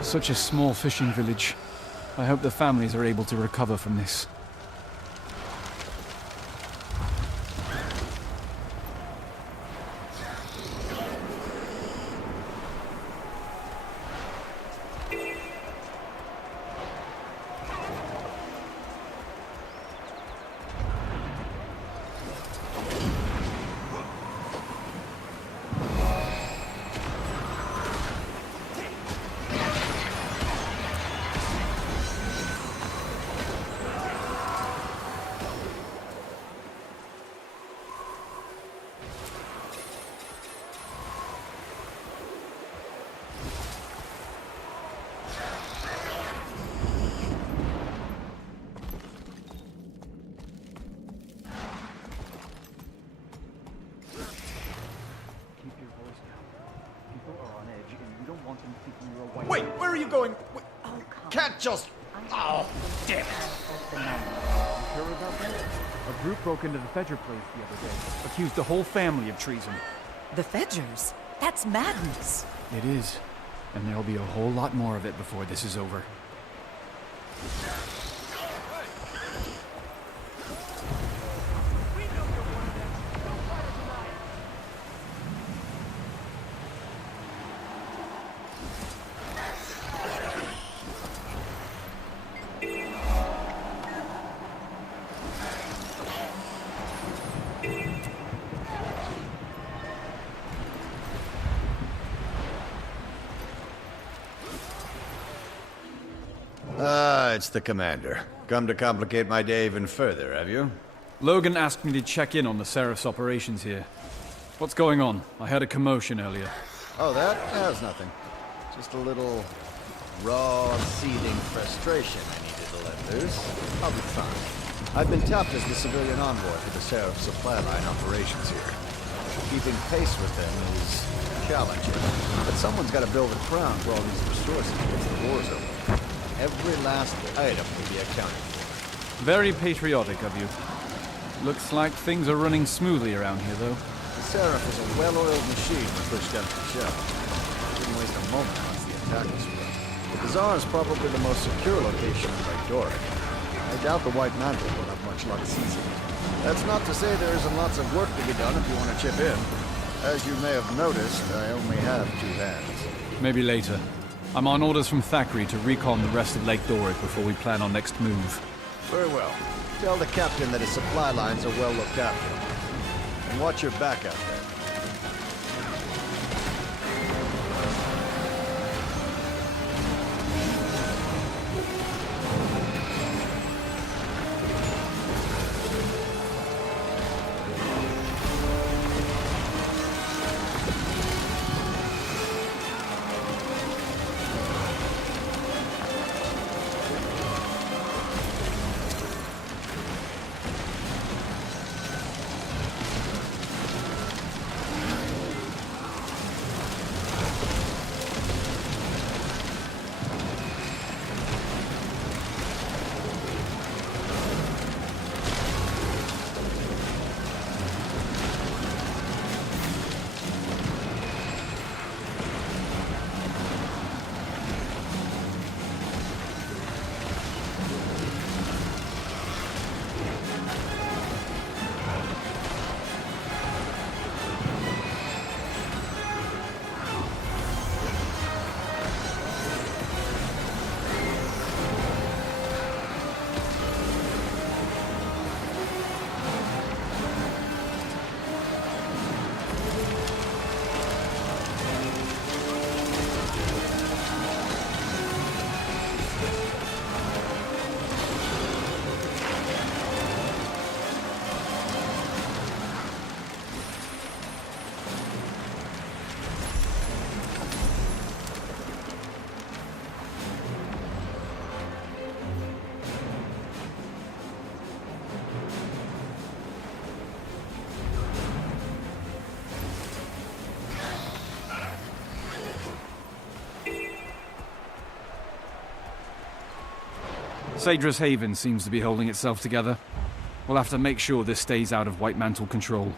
Such a small fishing village. I hope the families are able to recover from this. Wait, where are you going? Wait, can't just... Oh, damn it. Sure about that? A group broke into the Fedger place the other day. Accused the whole family of treason. The Fedgers? That's madness. It is. And there'll be a whole lot more of it before this is over. It's the commander. Come to complicate my day even further, have you? Logan asked me to check in on the Seraph's operations here. What's going on? I heard a commotion earlier. Oh, that? That's nothing. Just a little raw, seething frustration I needed to let loose. I'll be fine. I've been tapped as the civilian envoy for the Seraph's supply line operations here. Keeping pace with them is challenging. But someone's got to build a crown for all these resources once the war's over. Every last item will be accounted for. Very patriotic of you. Looks like things are running smoothly around here, though. The Seraph is a well-oiled machine when pushed empty shell. Didn't waste a moment once the attack was run. The Bazaar is probably the most secure location in Lake Doric. I doubt the White Mantle will have much luck seizing it. That's not to say there isn't lots of work to be done if you want to chip in. As you may have noticed, I only have 2 hands. Maybe later. I'm on orders from Thackeray to recon the rest of Lake Doric before we plan our next move. Very well. Tell the captain that his supply lines are well looked after. And watch your back out there. Sadra's Haven seems to be holding itself together. We'll have to make sure this stays out of White Mantle control.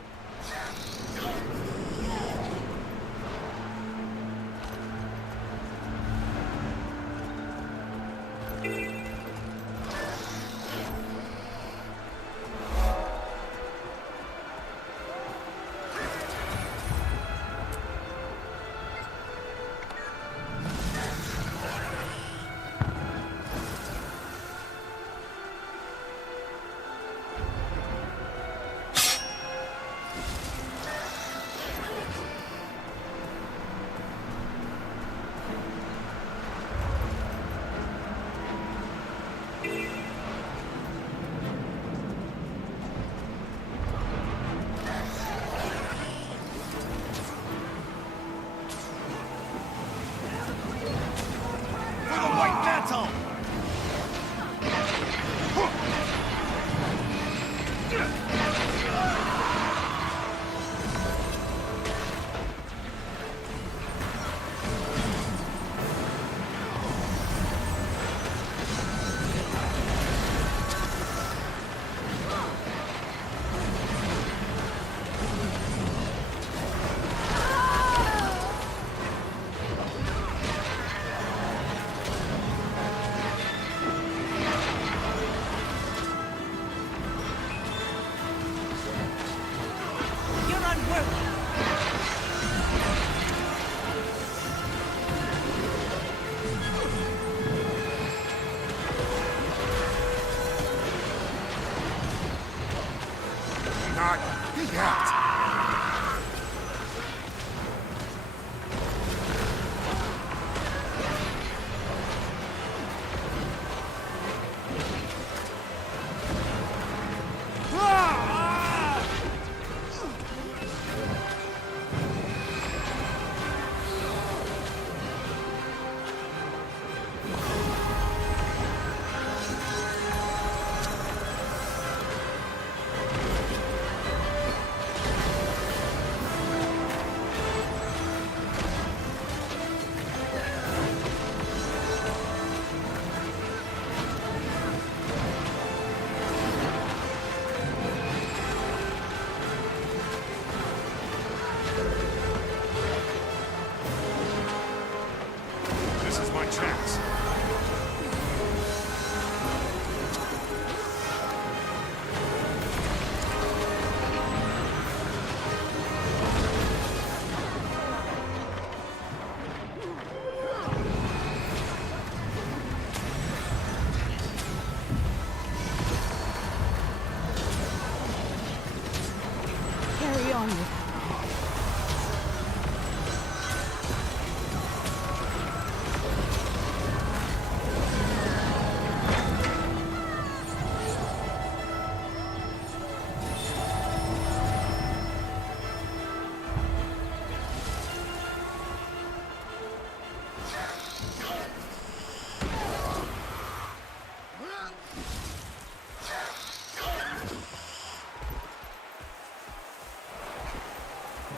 wrong with her?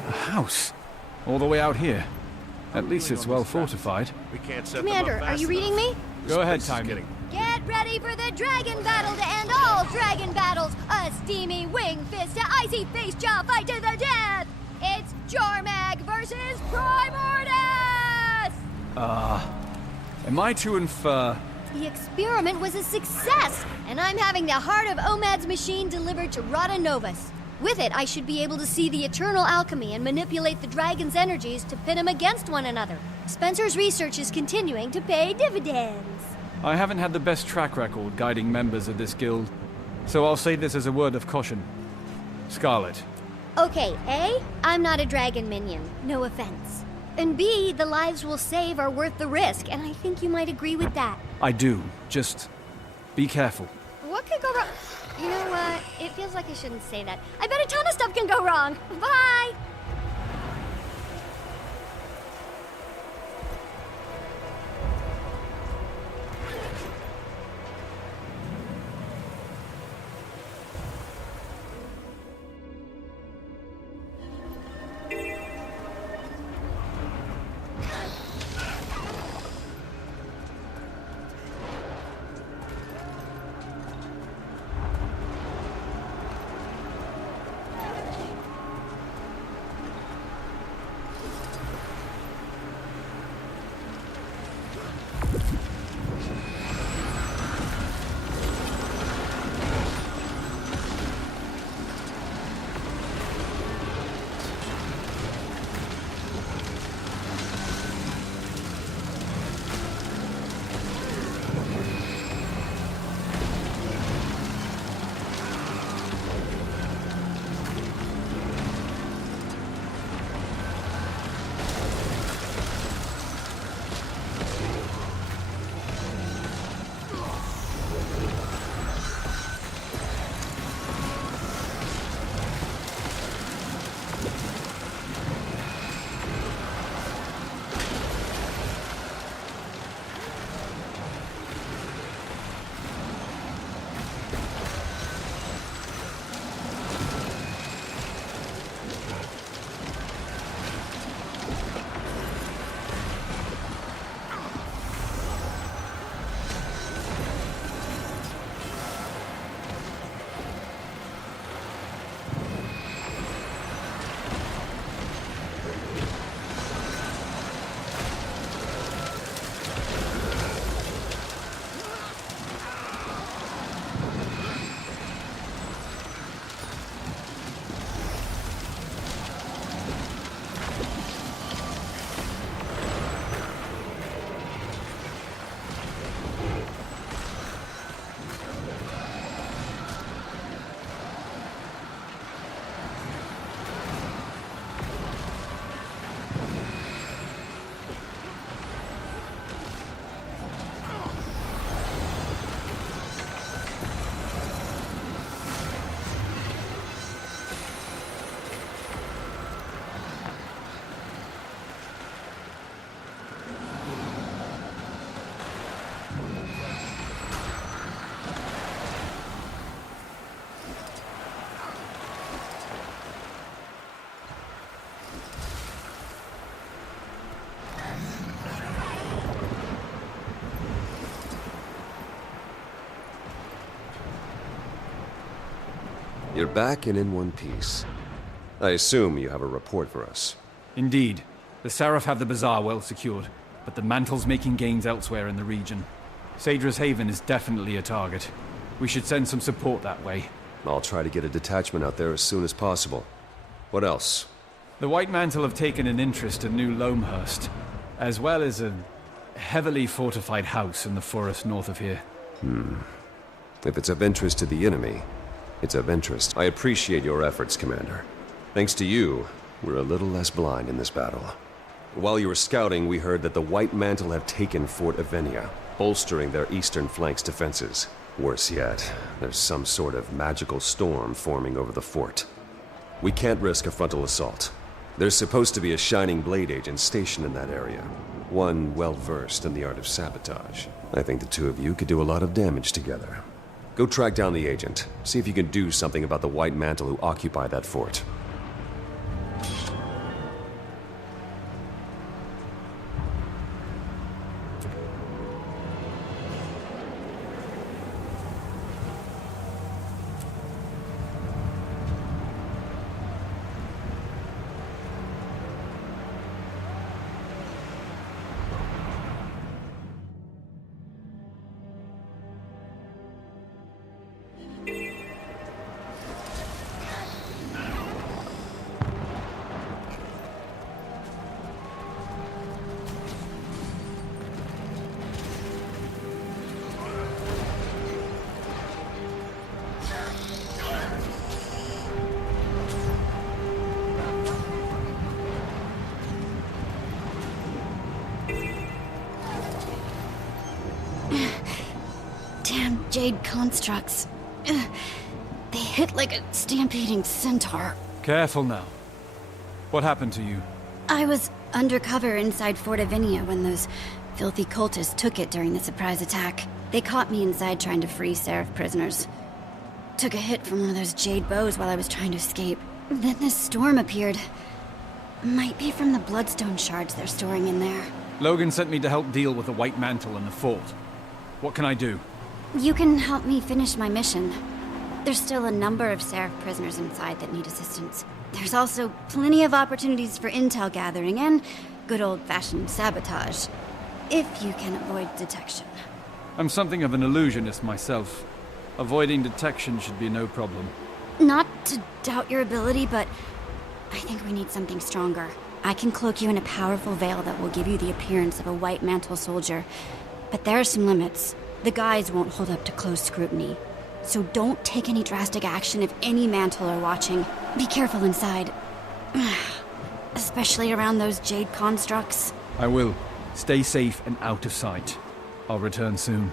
House. All the way out here. At least it's well fortified. We can't set Commander, them up are fast you reading enough. me? Go ahead, This is Timmy. getting- Get ready for the dragon battle to end all dragon battles! A steamy wing fist to icy face jaw fight to the death! It's Jormag versus Primordus! Am I to infer... The experiment was a success, and I'm having the heart of Omad's machine delivered to Rada Novus. With it, I should be able to see the eternal alchemy and manipulate the dragon's energies to pit them against one another. Spencer's research is continuing to pay dividends. I haven't had the best track record guiding members of this guild, so I'll say this as a word of caution. Scarlet. Okay, A, I'm not a dragon minion, no offense. And B, the lives we'll save are worth the risk, and I think you might agree with that. I do. Just be careful. What could go wrong? You know what? It feels like I shouldn't say that. I bet a ton of stuff can go wrong. Bye! You're back and in one piece. I assume you have a report for us. Indeed. The Seraph have the bazaar well secured, but the Mantle's making gains elsewhere in the region. Sadra's Haven is definitely a target. We should send some support that way. I'll try to get a detachment out there as soon as possible. What else? The White Mantle have taken an interest in New Loamhurst, as well as a heavily fortified house in the forest north of here. If it's of interest to the enemy, it's of interest. I appreciate your efforts, Commander. Thanks to you, we're a little less blind in this battle. While you were scouting, we heard that the White Mantle have taken Fort Avenia, bolstering their eastern flank's defenses. Worse yet, there's some sort of magical storm forming over the fort. We can't risk a frontal assault. There's supposed to be a Shining Blade agent stationed in that area. One well-versed in the art of sabotage. I think the two of you could do a lot of damage together. Go track down the agent. See if you can do something about the White Mantle who occupy that fort. Damn jade constructs. They hit like a stampeding centaur. Careful now. What happened to you? I was undercover inside Fort Avenia when those filthy cultists took it during the surprise attack. They caught me inside trying to free Seraph prisoners. Took a hit from one of those jade bows while I was trying to escape. Then this storm appeared. Might be from the bloodstone shards they're storing in there. Logan sent me to help deal with the White Mantle and the fort. What can I do? You can help me finish my mission. There's still a number of Seraph prisoners inside that need assistance. There's also plenty of opportunities for intel gathering and good old-fashioned sabotage, if you can avoid detection. I'm something of an illusionist myself. Avoiding detection should be no problem. Not to doubt your ability, but I think we need something stronger. I can cloak you in a powerful veil that will give you the appearance of a White Mantle soldier, but there are some limits. The guys won't hold up to close scrutiny. So don't take any drastic action if any Mantle are watching. Be careful inside. Especially around those jade constructs. I will. Stay safe and out of sight. I'll return soon.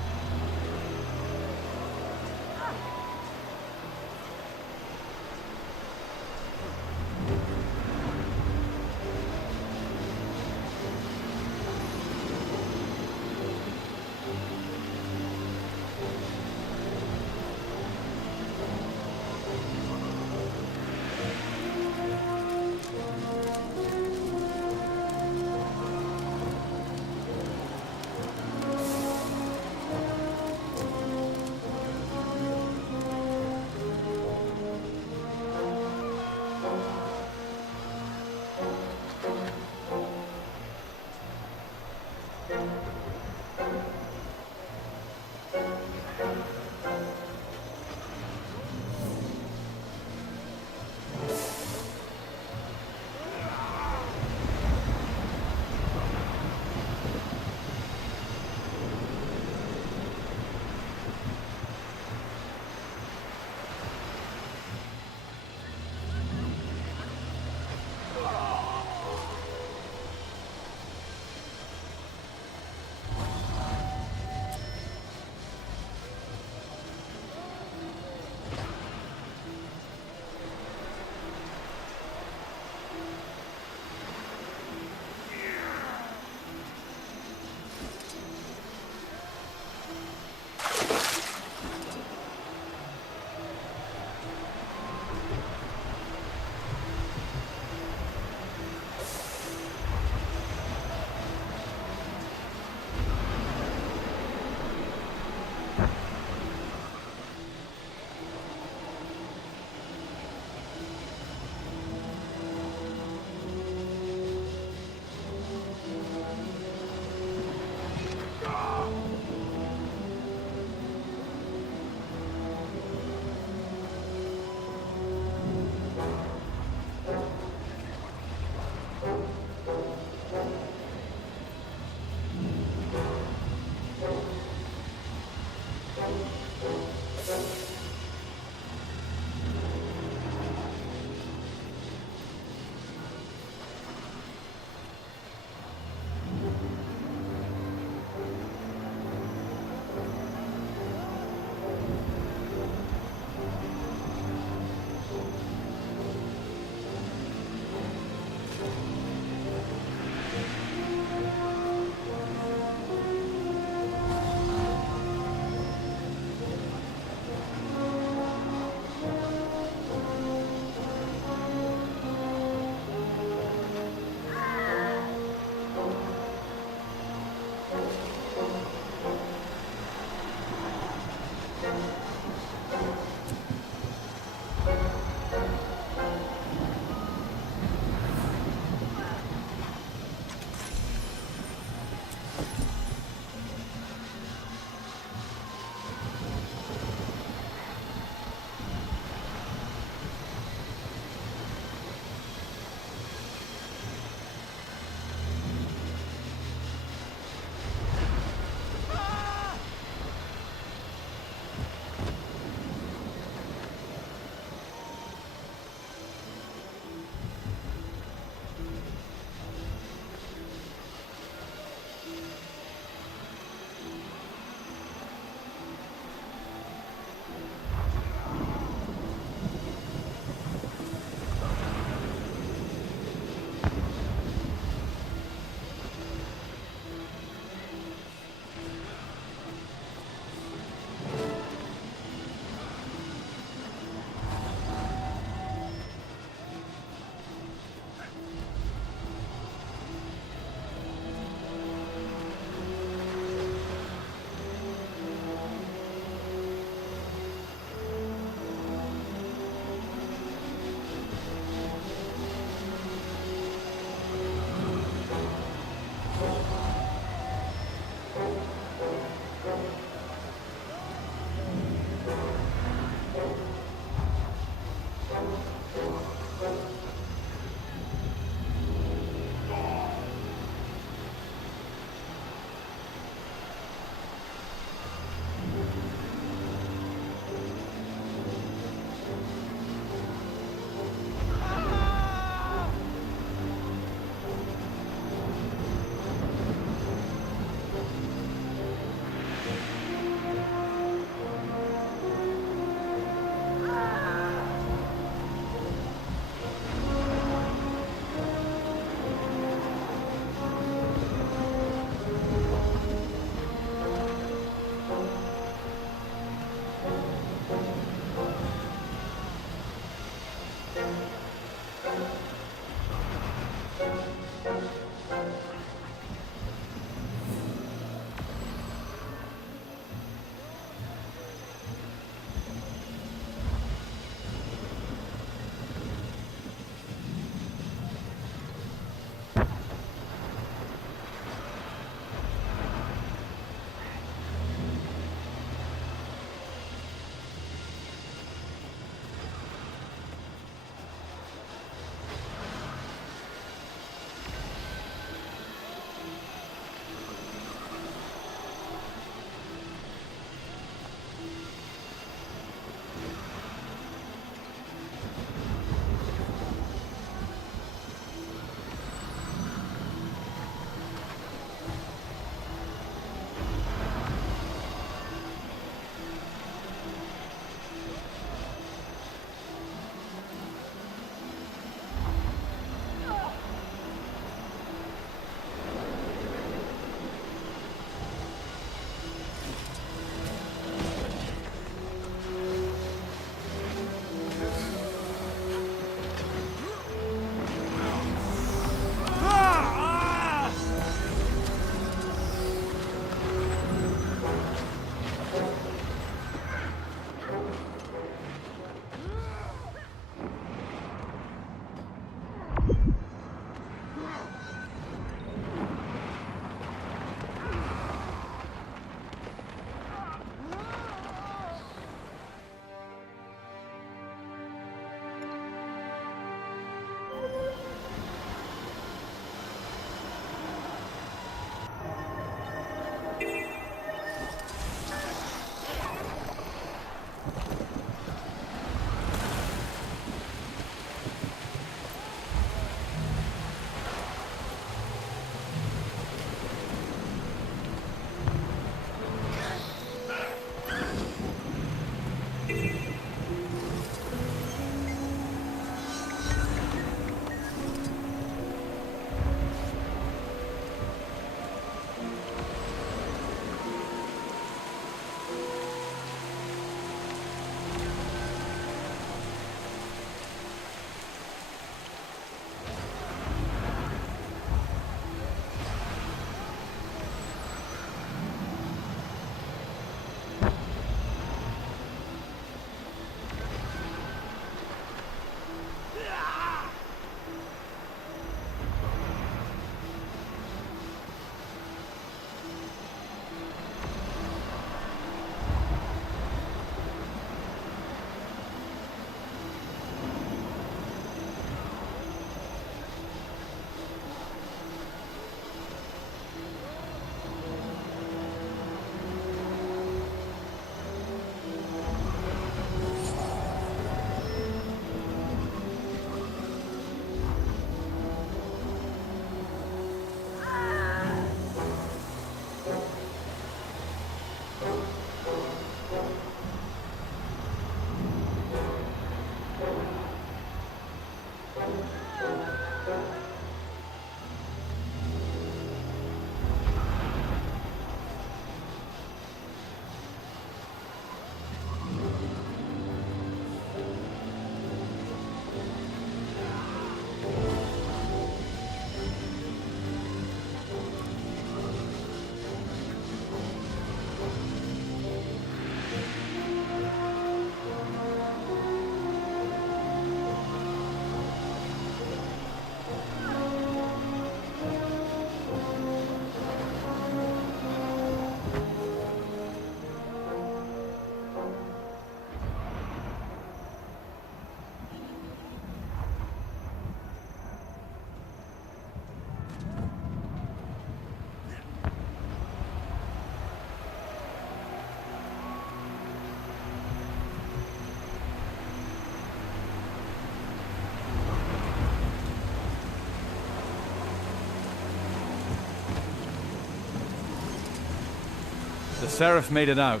The Seraph made it out,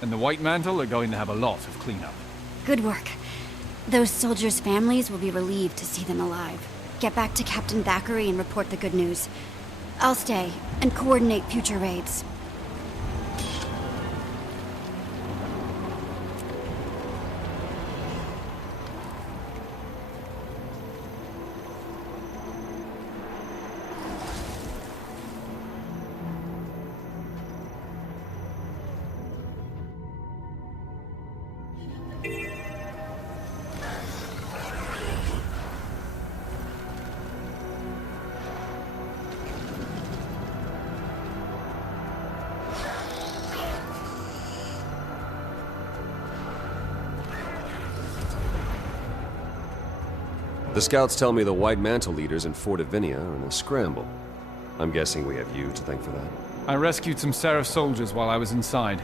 and the White Mantle are going to have a lot of cleanup. Good work. Those soldiers' families will be relieved to see them alive. Get back to Captain Thackeray and report the good news. I'll stay and coordinate future raids. The scouts tell me the White Mantle leaders in Fort Avinia are in a scramble. I'm guessing we have you to thank for that. I rescued some Seraph soldiers while I was inside.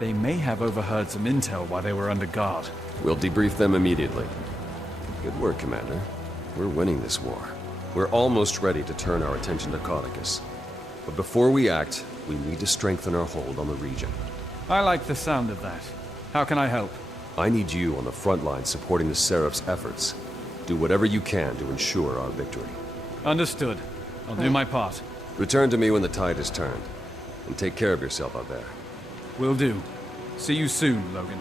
They may have overheard some intel while they were under guard. We'll debrief them immediately. Good work, Commander. We're winning this war. We're almost ready to turn our attention to Caudicus. But before we act, we need to strengthen our hold on the region. I like the sound of that. How can I help? I need you on the front line supporting the Seraph's efforts. Do whatever you can to ensure our victory. Understood. I'll do my part. Return to me when the tide is turned. And take care of yourself out there. Will do. See you soon, Logan.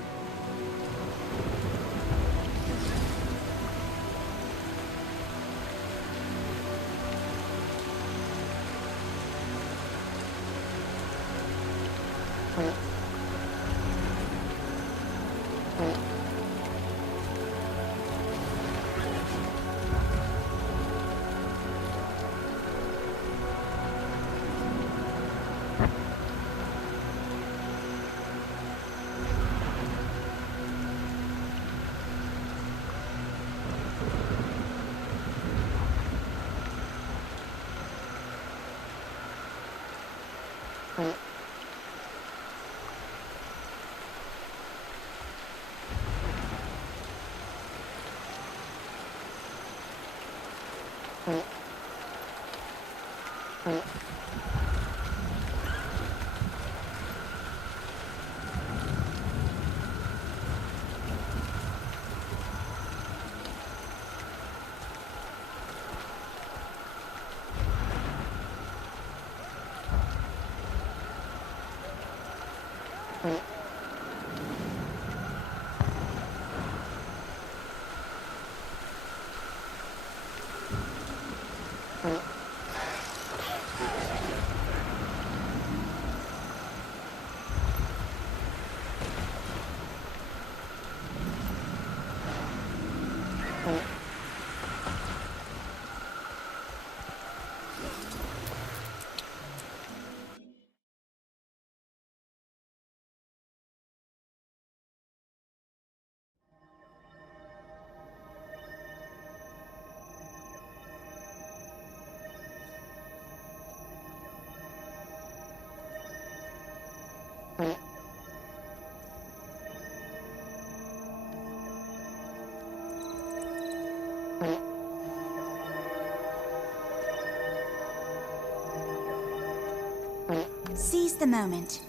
Seize the moment.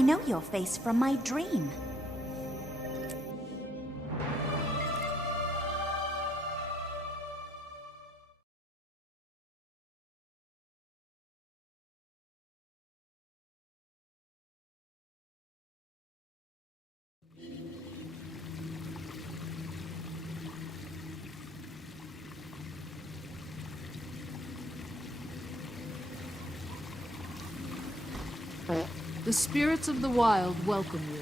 I know your face from my dream. The spirits of the wild welcome you.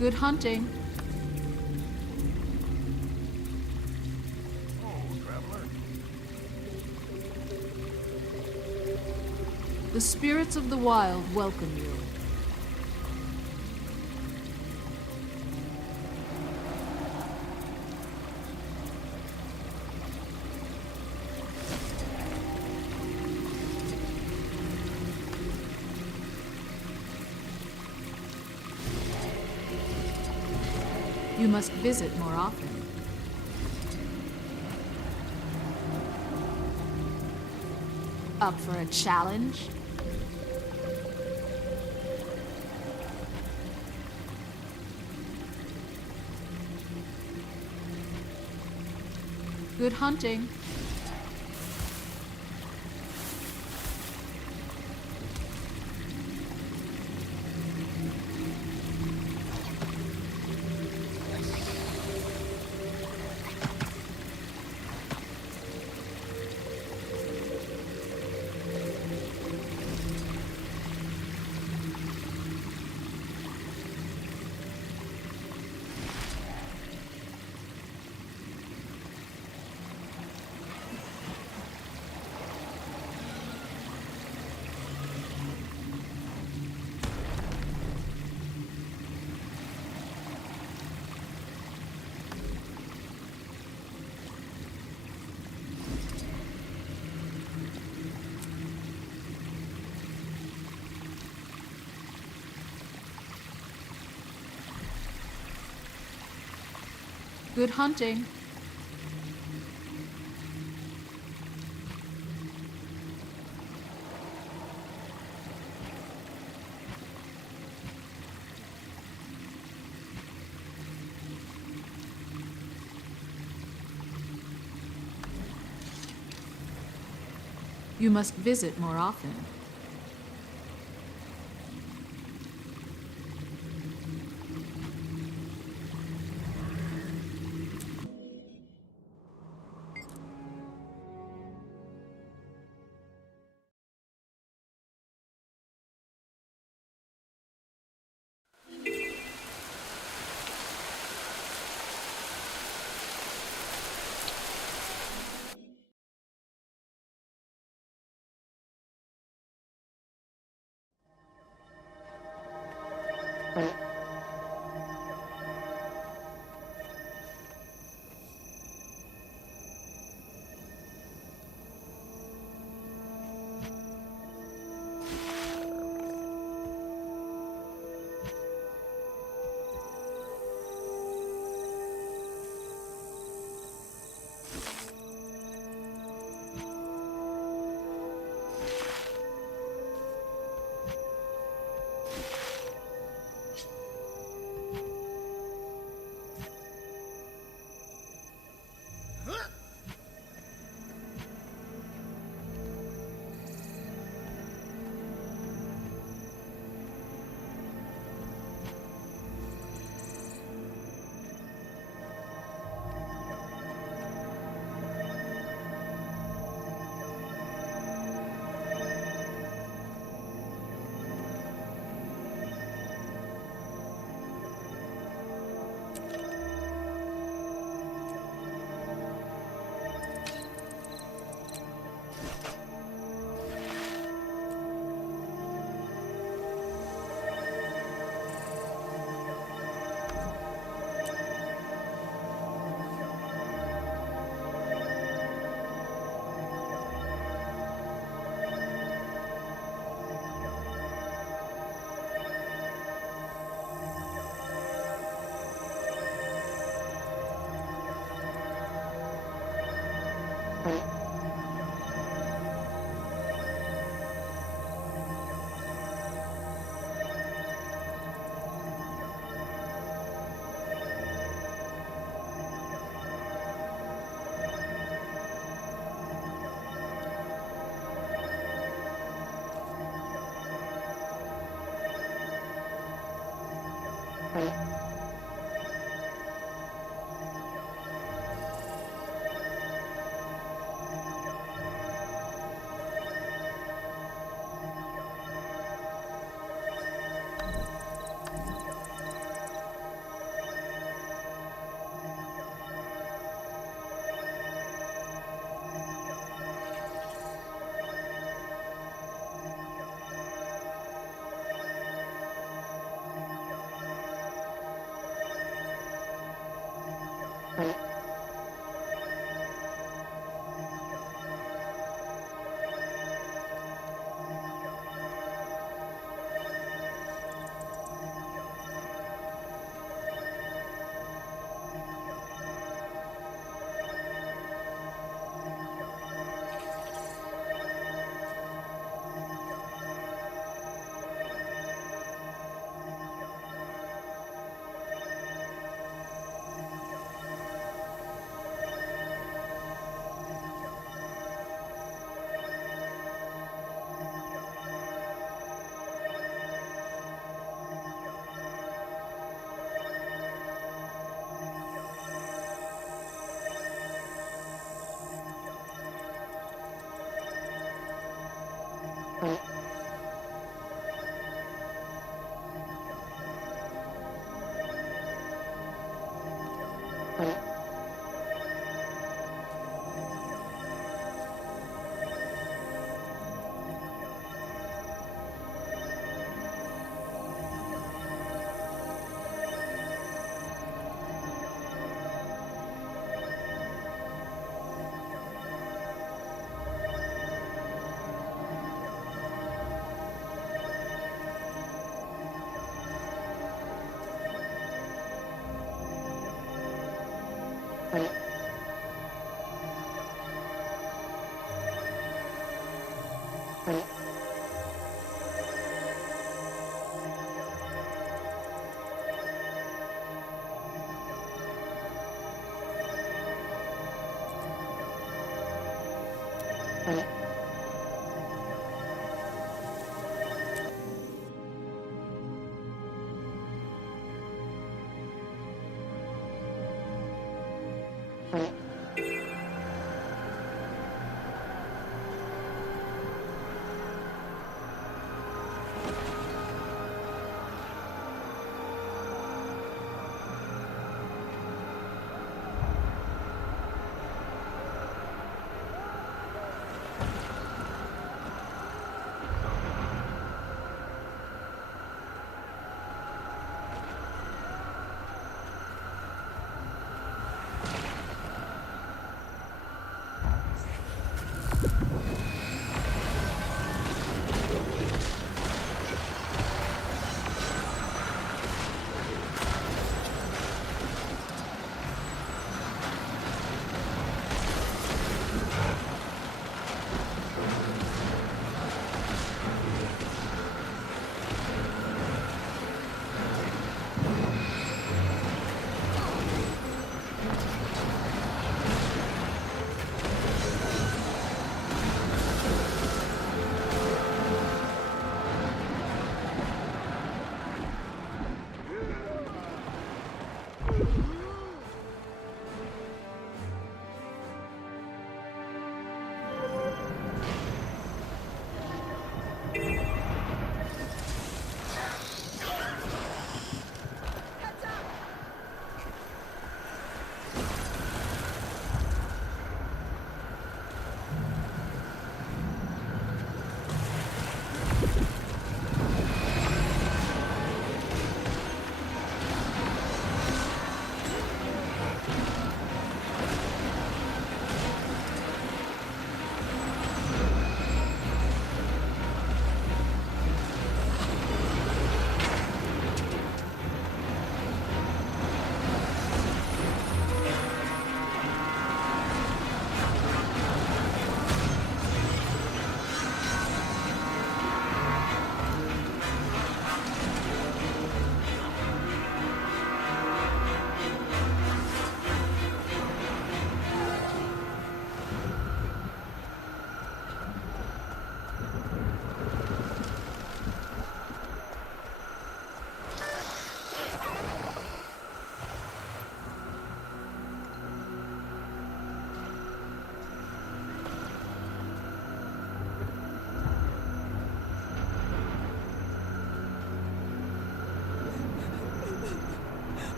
Good hunting. The spirits of the wild welcome you. You must visit more often. Up for a challenge? Good hunting. Good hunting. You must visit more often.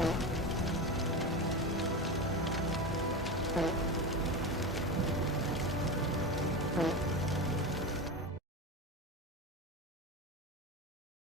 you.